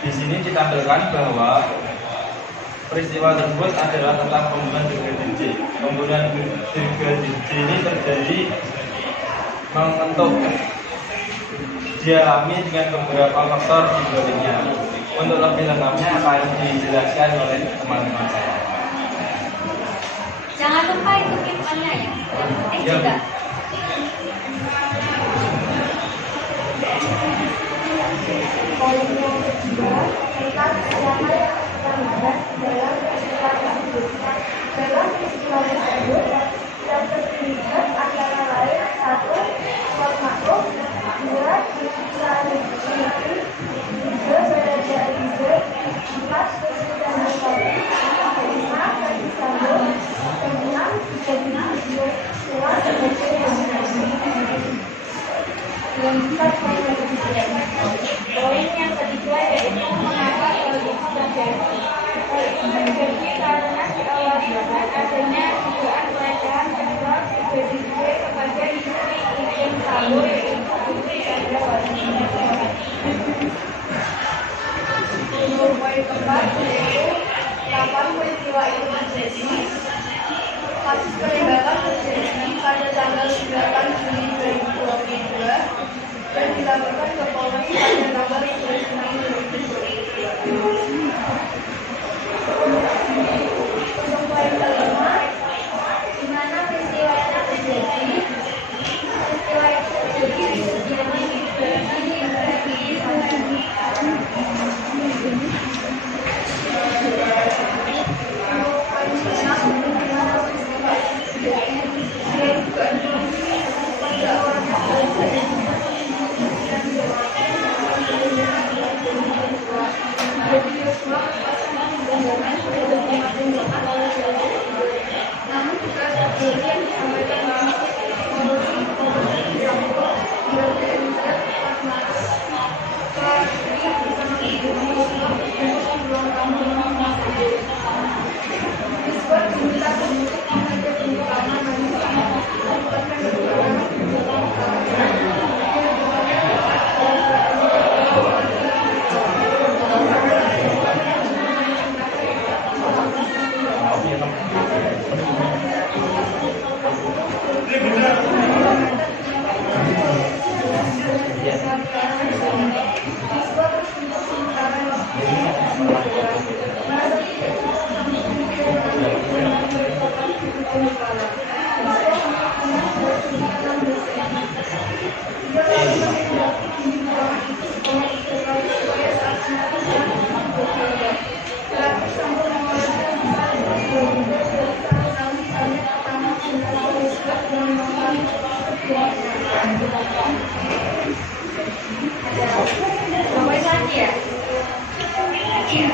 Di sini ditampilkan bahwa peristiwa tersebut adalah tentang pembunuhan Brigadir J. Pembunuhan Brigadir J ini terjadi mengentuk dialami dengan beberapa faktor di baliknya. Untuk lebih lengkapnya akan dijelaskan oleh teman-teman saya. Jangan lupa itu infonya ya. Yang penting Ya, juga. Poin yang kedua tentang siapa yang terlibat dalam peristiwa tersebut. Dalam peristiwa tersebut yang terlibat antara lain 1. Kuat Makmum, 2. Salimiki, 3. Barada Eliezer, 4. Presiden Jokowi, 5. Ferdi Sambo, 6. Brigadir Yosua sebagai pembunuh. Lanjutkan poin yang ketiga. Poin yang kedua yaitu mengapa hal itu terjadi. Hal itu terjadi karena diawali dengan adanya dugaan pelecehan seksual Brigadir J kepada istri Irjen Sambo yaitu Putri Chandrawati. Untuk poin keempat yaitu kapan peristiwa itu terjadi. Kasus penembakan terjadi pada tanggal 8 Juli 2022 dan dilaporkan ke Polres pada tanggal 11 Mei 2022. Untuk poin kelima, di mana peristiwa itu terjadi? Peristiwa itu terjadi di Sediani namun juga terjadi yang disampaikan dalam Nomor satu ya? Iya.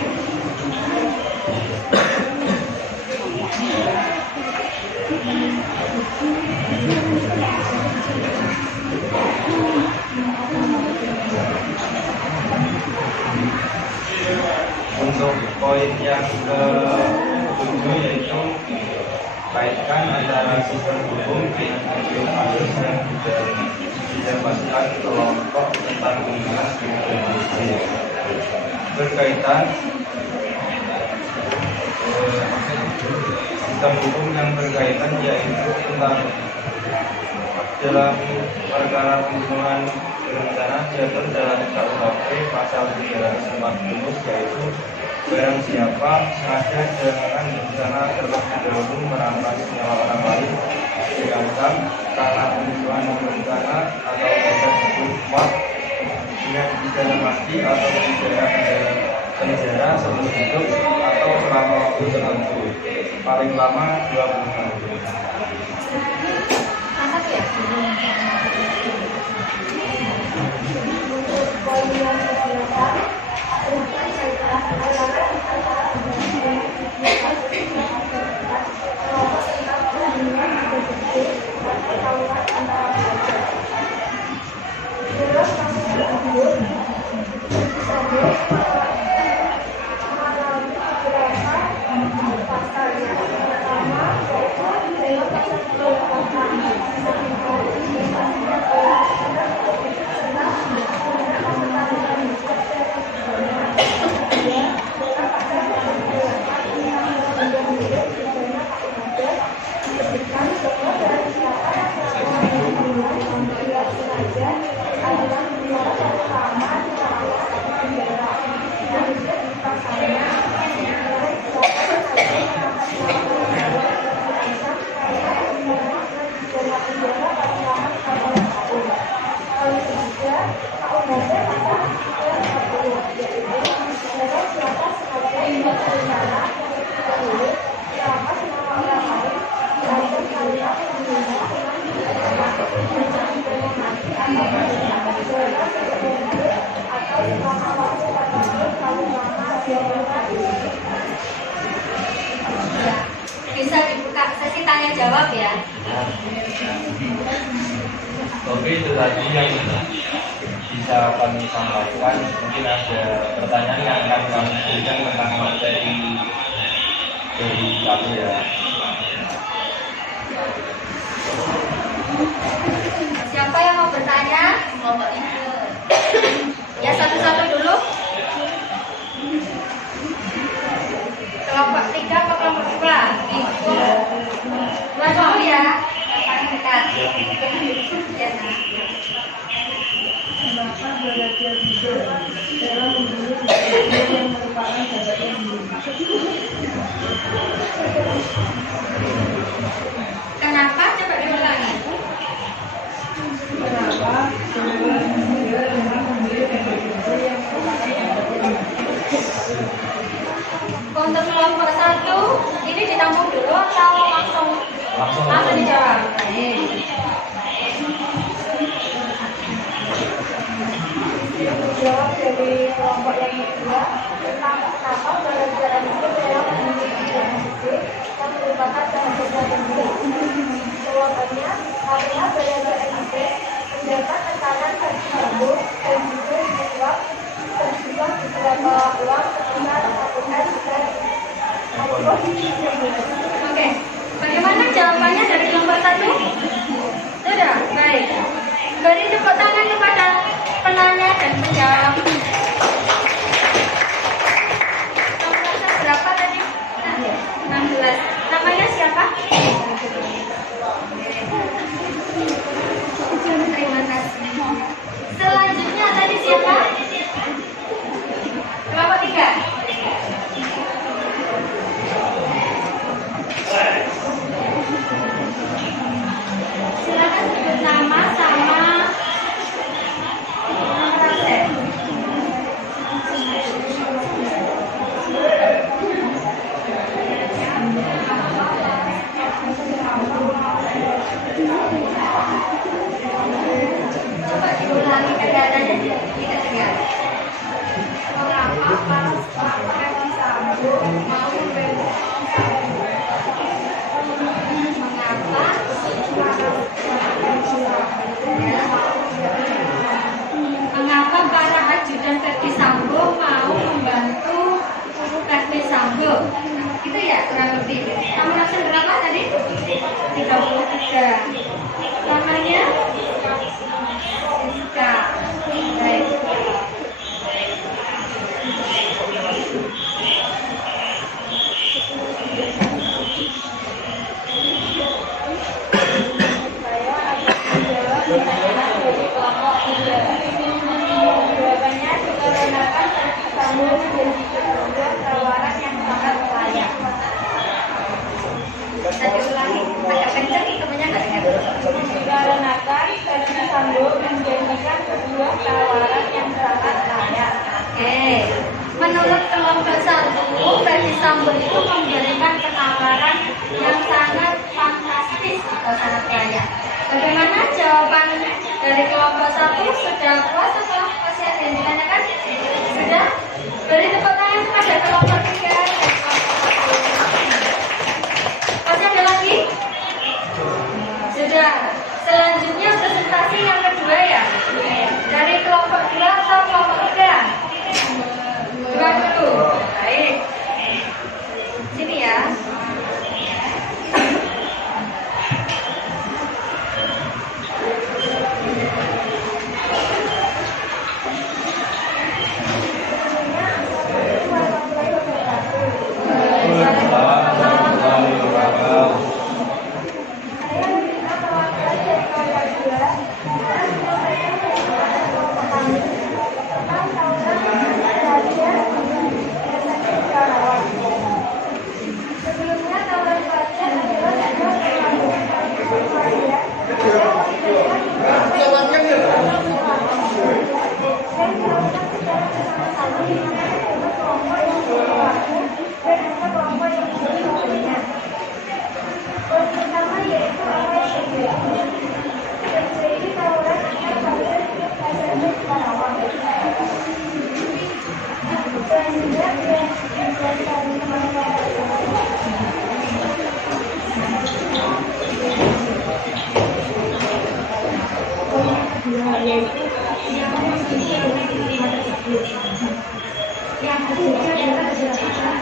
Untuk poin yang ke-7 yaitu kaitkan antara sistem hukum dengan hasil kasus yang sudah didapatkan kelompok tentang pembunuhan Brigadir J. Berkaitan sistem hukum yang berkaitan yaitu tentang dalam perkara pembunuhan berencana diatur dalam KUHP pasal 340, yaitu barang siapa sengaja dengan berencana terlebih dahulu merampas nyawa orang lain diancam karena pembunuhan berencana atau tersebut kuat dengan pidana mati atau penjara seumur hidup atau selama waktu tertentu, paling lama 20 tahun. Mantap ya. Untuk poin yang ke-8, tentang setelah pengelolaan antara pembunuhan kelompok tingkat pembunuhan berbentuk ketahuan antara pelajar. Dalam kasus tersebut, saja mengalami beberapa pasal yang pertama yaitu dalam pasal 5 bisa dibuka sesi tanya jawab ya. Oke, itu tadi yang bisa kami sampaikan. Mungkin ada pertanyaan yang akan kami berikan tentang materi dari kami ya. Siapa yang mau bertanya? Kelompok itu. Ya, satu-satu dulu. Kelompok 3 atau kelompok 2? Dua dulu ya. Paling dekat. Ya, nah. Maka belajar hidup dalam membunuh yang merupakan jabatannya sendiri. Kenapa? Coba diulangi. Kenapa seorang dia memang memilih PBBC yang merupakan jabatannya sendiri? Untuk kelompok 1 ini ditampung dulu atau langsung dijawab? Jawab dari kelompok yang kedua tentang kenapa belajar hidup dalam memilih PBBC yang merupakan jabatannya sendiri. Jawabannya karena belajar hidup mendapat tekanan dari ibu dan juga suap terjebak beberapa uang sebesar 1 M dan alkohol. Oke. Bagaimana jawabannya dari kelompok 1? Sudah, baik. Beri tepuk tangan kepada penanya dan penjawab. Nomornya berapa tadi? 16. Namanya siapa? Terima kasih. Selanjutnya tadi siapa? Kelompok 3. Silakan sebut nama sama nomor absen. Dari kelompok 1 sudah puas setelah masih ada yang ditanyakan? Sudah? Beri tepuk tangan kepada kelompok 3 dan kelompok 1. Masih ada lagi? Sudah. Selanjutnya presentasi yang kedua ya. Dari kelompok 2 atau kelompok 3? 2 dulu. Baik. Sini ya. Sebelumnya kawan pelajar adalah pertama yaitu terjadi tawuran antar SMP Karawang. Selanjutnya dijelaskan yaitu yang ketiga adalah kejelasan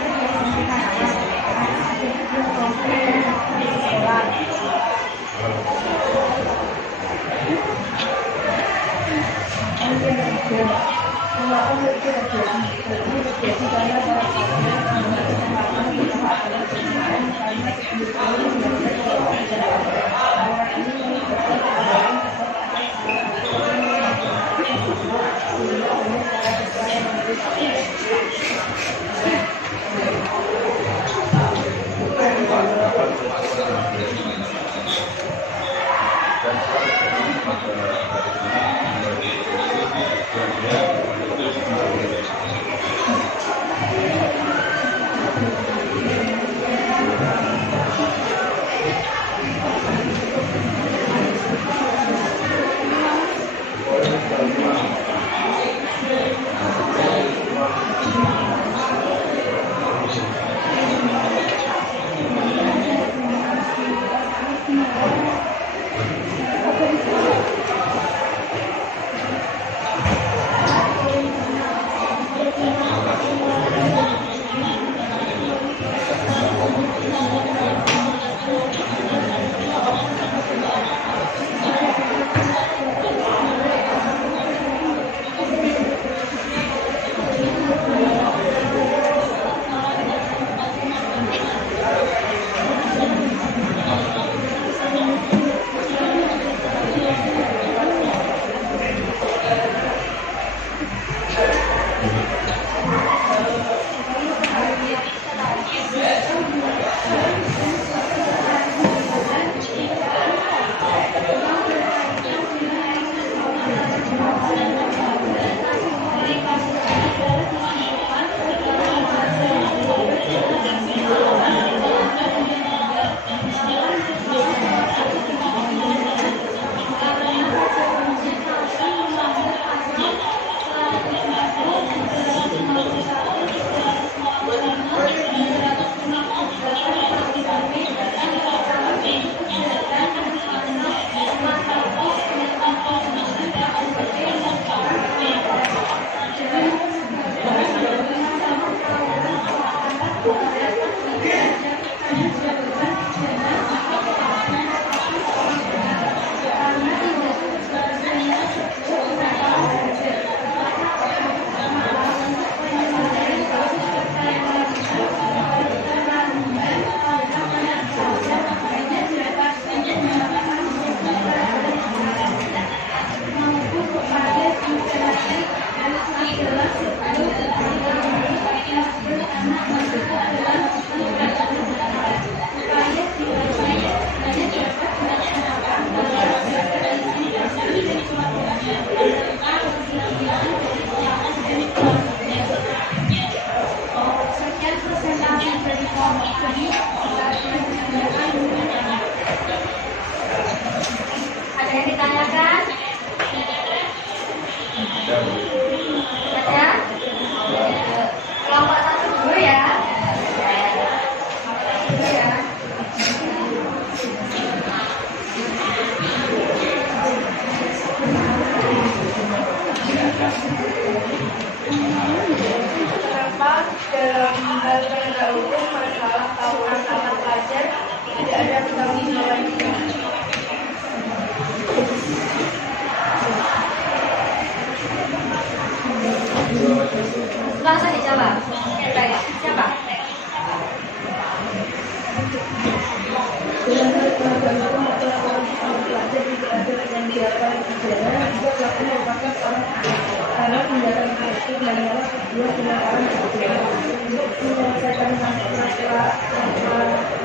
Dan juga pelaku merupakan orang asing karena tindakan itu dianggap sebuah tindakan berbeda. Untuk menyelesaikan masalah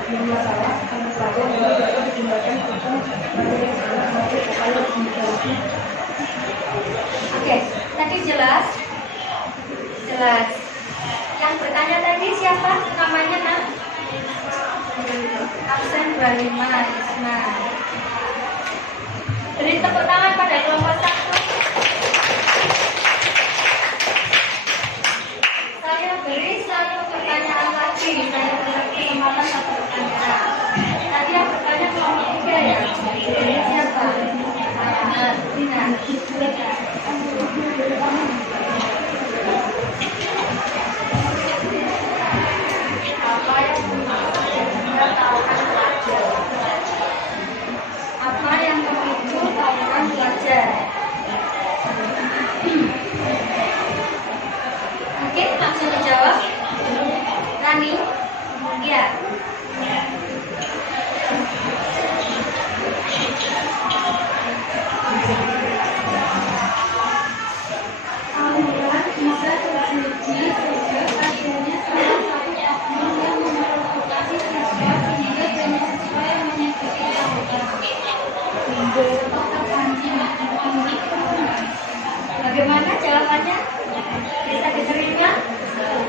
yang pelaku dapat tindakan hukum bagi anak maupun upaya pembebasan. Oke, tadi jelas? Jelas. Yang bertanya tadi siapa namanya, Nak? Absen 25, Isma. Beri tepuk tangan pada kelompok 1. Saya beri satu pertanyaan lagi. Saya beri kesempatan satu pertanyaan. Tadi yang bertanya kelompok 3 ya? Ini siapa? Ahmad, Dina. Apa yang Anda tahukan pelajar? Apa yang ketujuh tahukan pelajar? Oke, langsung dijawab. Rani? Ya. Aliran bisa terjadi sejak adanya salah satu oknum yang memprovokasi siswa sehingga banyak siswa yang mengikuti tawuran. Bagaimana jawabannya? Bisa diterima?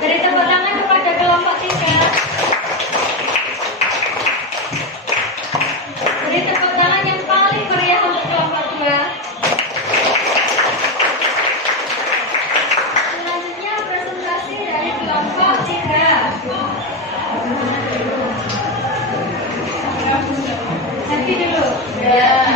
Beri tepuk tangan kepada kelompok 3. Beri tepuk tangan yang paling meriah untuk kelompok 2. Selanjutnya presentasi dari kelompok 3. Happy dulu. Ya.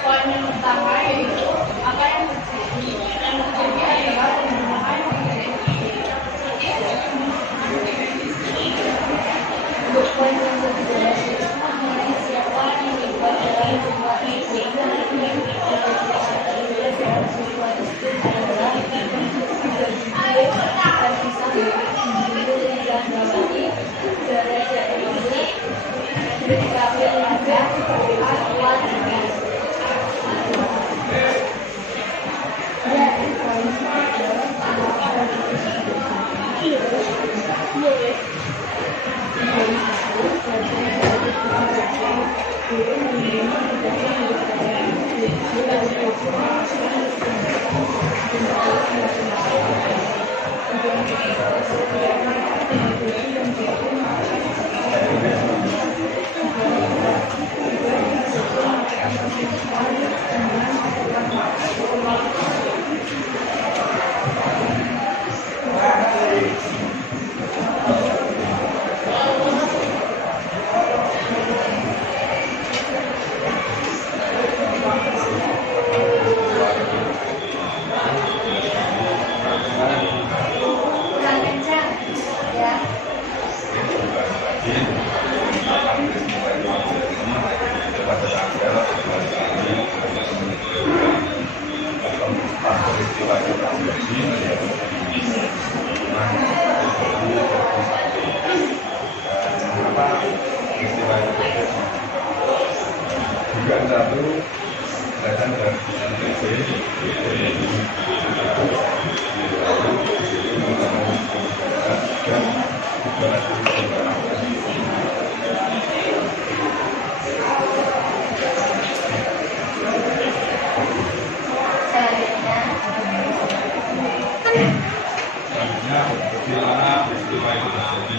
Poin yang pertama yaitu apa yang terjadi. Yang terjadi adalah pembunuhan Untuk poin yang kedua, mengenai siapa yang terlibat dalam sebuah isu siswa itu adalah dan bisa dulu yang mengawali derajat ini ketika berlaga awal kurang kencang. Ya. Juga satu datang dari Selanjutnya. bagaimana peristiwa itu terjadi.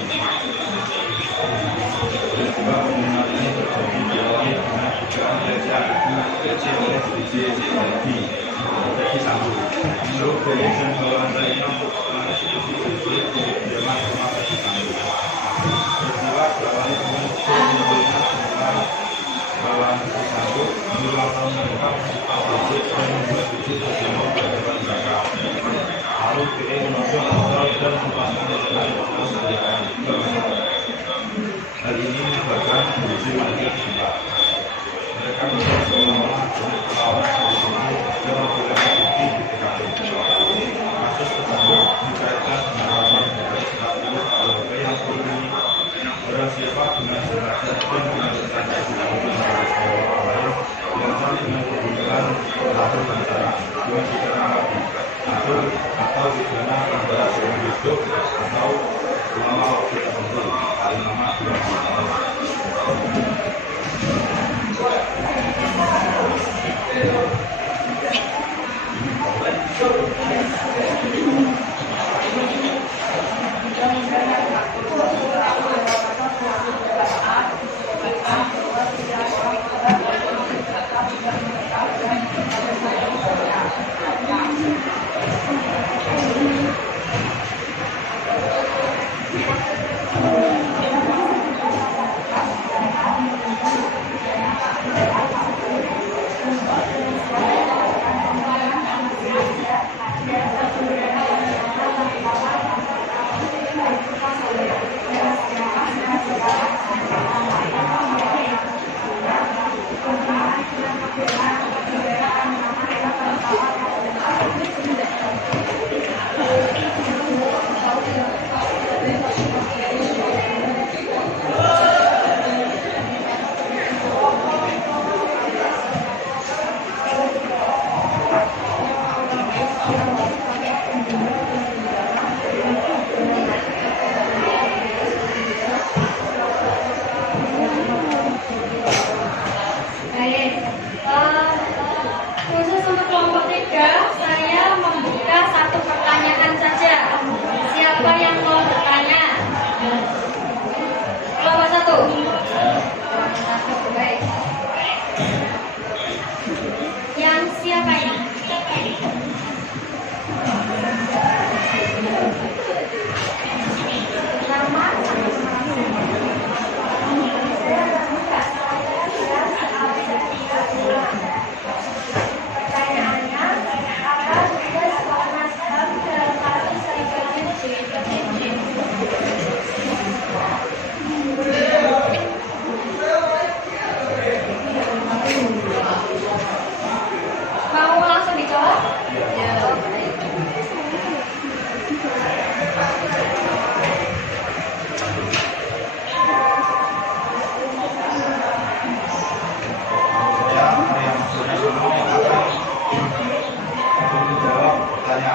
Peristiwa pembunuhan ini terjadi diawali dengan dugaan pelecehan kecil oleh jadi satu. Menurut Belisan bahwa mereka merupakan institusi siswi di kediaman rumah Verdi Sambo. Peristiwa diawali dengan sebelumnya bahwa Verdi Sambo di ulang tahun mereka masuk dan membuat biji terjemur pada mereka. Lalu PE menuduh Asal dan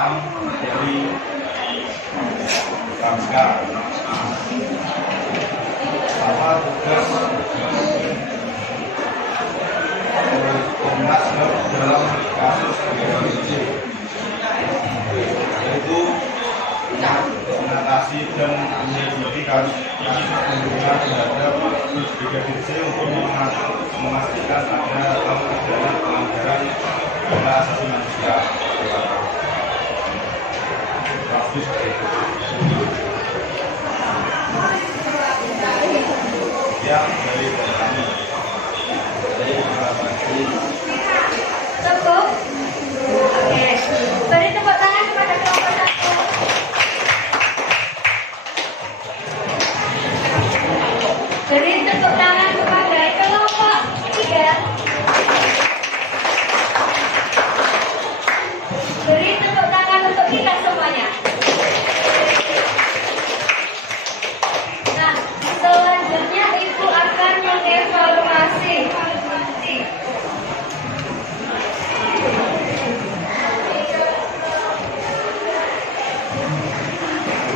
paham dari Ramska. Apa tugas Komnas HAM dalam kasus PDKT, yaitu mengatasi dan menyelidiki kasus pembunuhan terhadap Brigadir J untuk memastikan ada pelanggaran hak asasi manusia. Kasus yang dari kami dari Bupati. Cukup? Oke. Beri tepuk tangan kepada kelompok 1. Beri tepuk tangan kepada kelompok 3. Beri tepuk tangan untuk kita semuanya. Nah, selanjutnya Ibu akan mengevaluasi.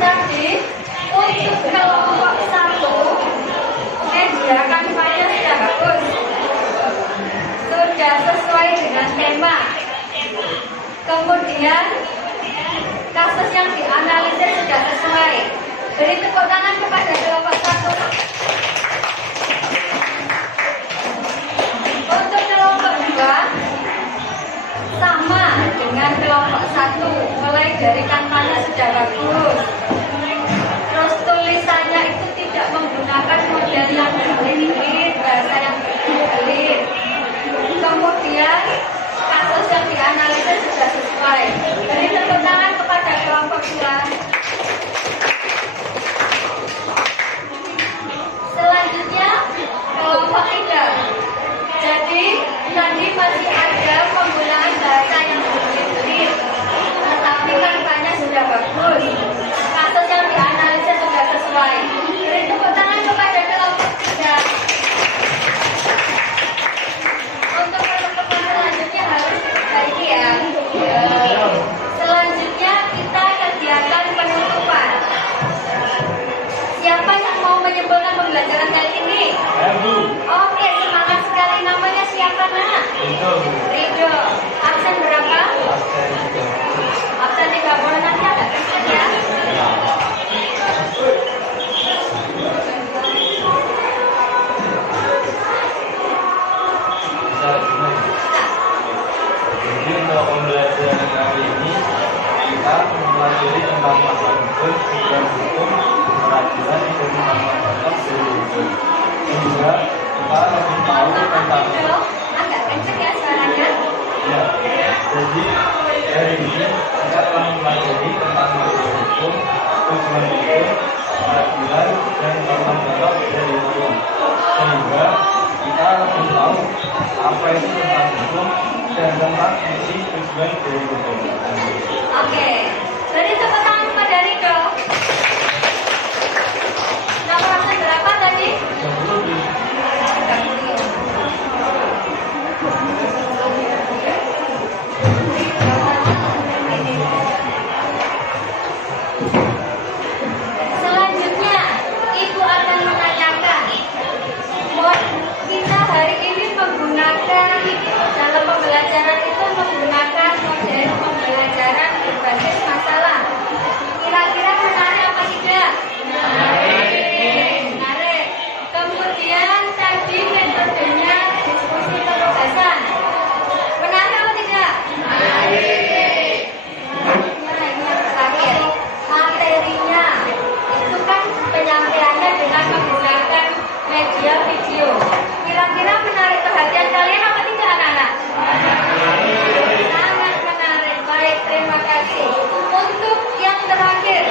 Tadi untuk kelompok 1 media kampanye sudah bagus, sudah sesuai dengan tema. Kemudian kasus yang dianalisis sudah sesuai. Beri tepuk tangan kepada kelompok 1. Untuk kelompok 2 sama dengan kelompok 1, mulai dari kampanye sudah bagus. Terus tulisannya itu tidak menggunakan model yang berbelit, bahasa yang berbelit. Kemudian kasus yang dianalisis sudah sesuai. Beri tepuk tangan kepada kelompok 2. Selanjutnya kelompok 3. Jadi tadi masih ada penggunaan bahasa yang berbelit, tetapi kampanye sudah bagus. Kasus yang dianalisis sudah sesuai. Beri tepuk tangan kepada kelompok 3. Untuk kelompok selanjutnya harus diperbaiki ya. Selanjutnya kita kegiatan penutupan. Siapa yang mau menyimpulkan pembelajaran kali ini? Oke, semangat sekali. Namanya siapa, Nak? Ridho. Absen berapa? Absen 30. Nanti agak kencang ya. Jadi untuk pembelajaran kali ini kita mempelajari tentang masalah hukum, hukum, peradilan, tentang masalah hukum. Sehingga kita lebih tahu tentang Agak kencang ya suaranya. ya. Jadi hari ini kita telah mempelajari tentang masalah hukum, tujuan hukum, peradilan, dan tentang masalah dari hukum. Sehingga kita lebih tahu apa itu tentang hukum dan tentang isi tujuan dari hukum. Oke. Beri tepuk tangan kepada Ridho. Nomor absen berapa tadi? 30. Selanjutnya, Ibu akan menanyakan, kita hari ini menggunakan dalam pembelajaran itu menggunakan model pembelajaran berbasis masalah. Kira-kira menarik apa tidak? Menarik. Kemudian tadi metodenya diskusi penugasan. Menarik apa tidak? Menarik. Nah, ini yang terakhir. Materinya itu kan penyampaiannya dengan menggunakan media video. Kira-kira menarik perhatian kalian apa tidak, anak-anak? Sangat menarik. Baik, terima kasih. Untuk yang terakhir,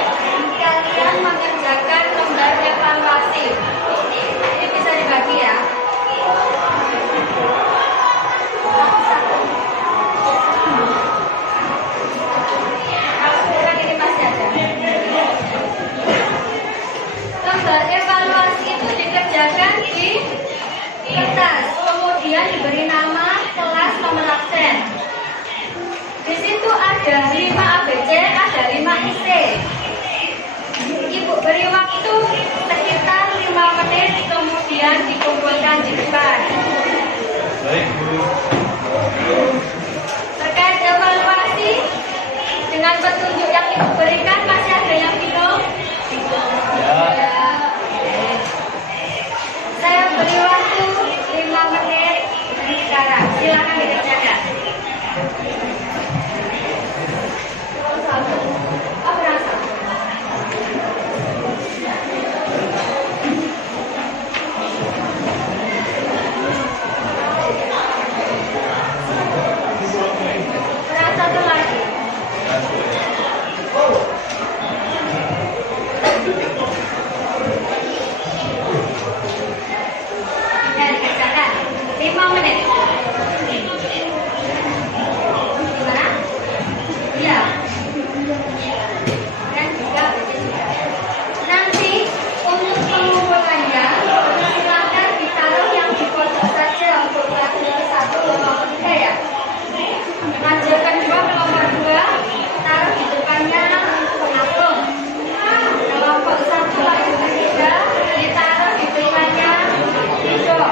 kalian mengerjakan lembar evaluasi. Ini bisa dibagi ya. Satu-satu. Kalau kurang ini masih ada. Lembar evaluasi itu dikerjakan di kertas, kemudian diberi nama, kelas, nomor absen. Di situ ada 5 ABC ada 5 IC. Ibu beri waktu sekitar 5 menit, kemudian dikumpulkan di depan. Baik, Bu. Terkait evaluasi, dengan petunjuk yang Ibu berikan, masih ada yang bingung? Ya. Saya beri waktu 5 menit dari sekarang. Silakan dikerjakan. Oh, berasa. Berasa satu lagi. Ya, dikerjakan 5 menit. Gimana? Iya. Dan juga baca juga. Nanti untuk pengumpulannya silakan ditaruh yang di pojok saja untuk pelajar 1 kelompok 3 ya. Pelajar kedua kelompok 2 taruh di depannya pengapung. Kelompok 1 lagi ketiga ditaruh di depannya hijau.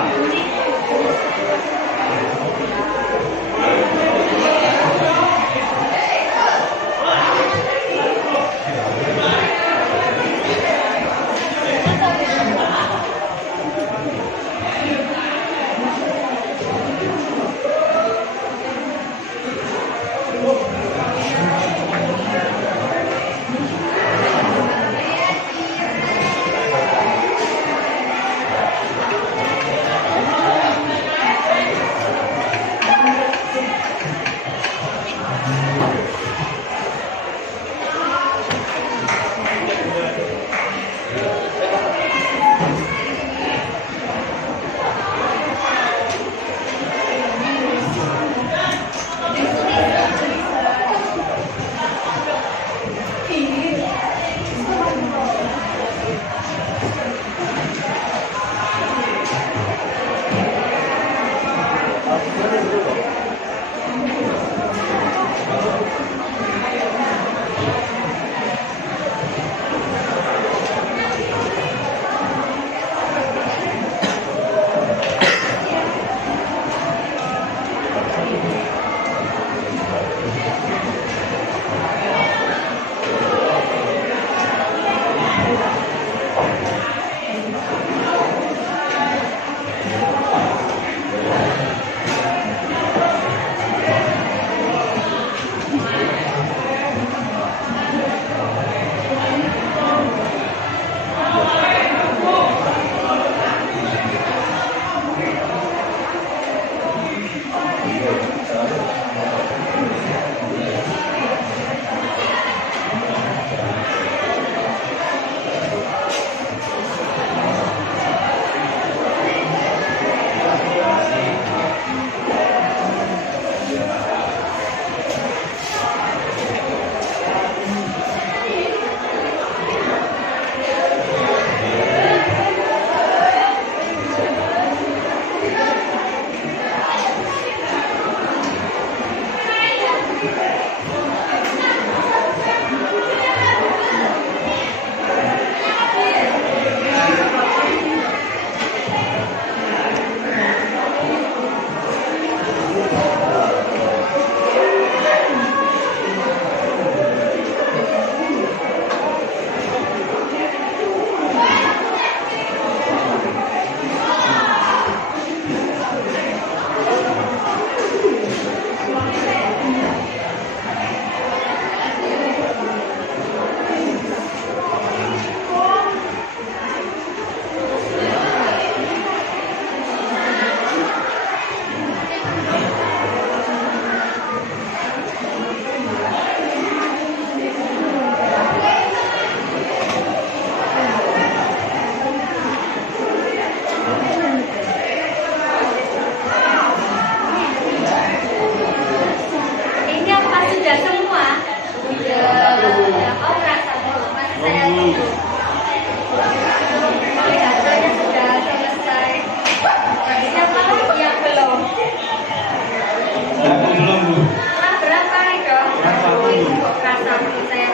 Kurang berapa nih dok? Kurang 1. Saya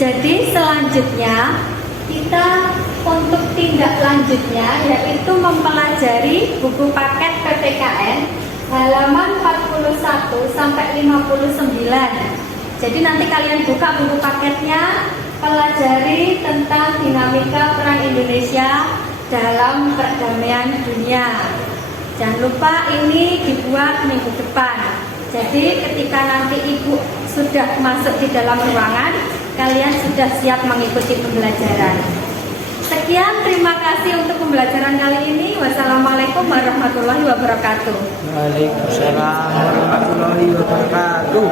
Jadi selanjutnya kita untuk tindak lanjutnya yaitu mempelajari buku paket PPKN halaman 41 sampai 59. Jadi nanti kalian buka buku paketnya, pelajari tentang dinamika peran Indonesia dalam perdamaian dunia. Jangan lupa ini dibuat minggu depan. Jadi ketika nanti ibu sudah masuk di dalam ruangan, kalian sudah siap mengikuti pembelajaran. Sekian, terima kasih untuk pembelajaran kali ini. Wassalamualaikum warahmatullahi wabarakatuh. Waalaikumsalam warahmatullahi wabarakatuh.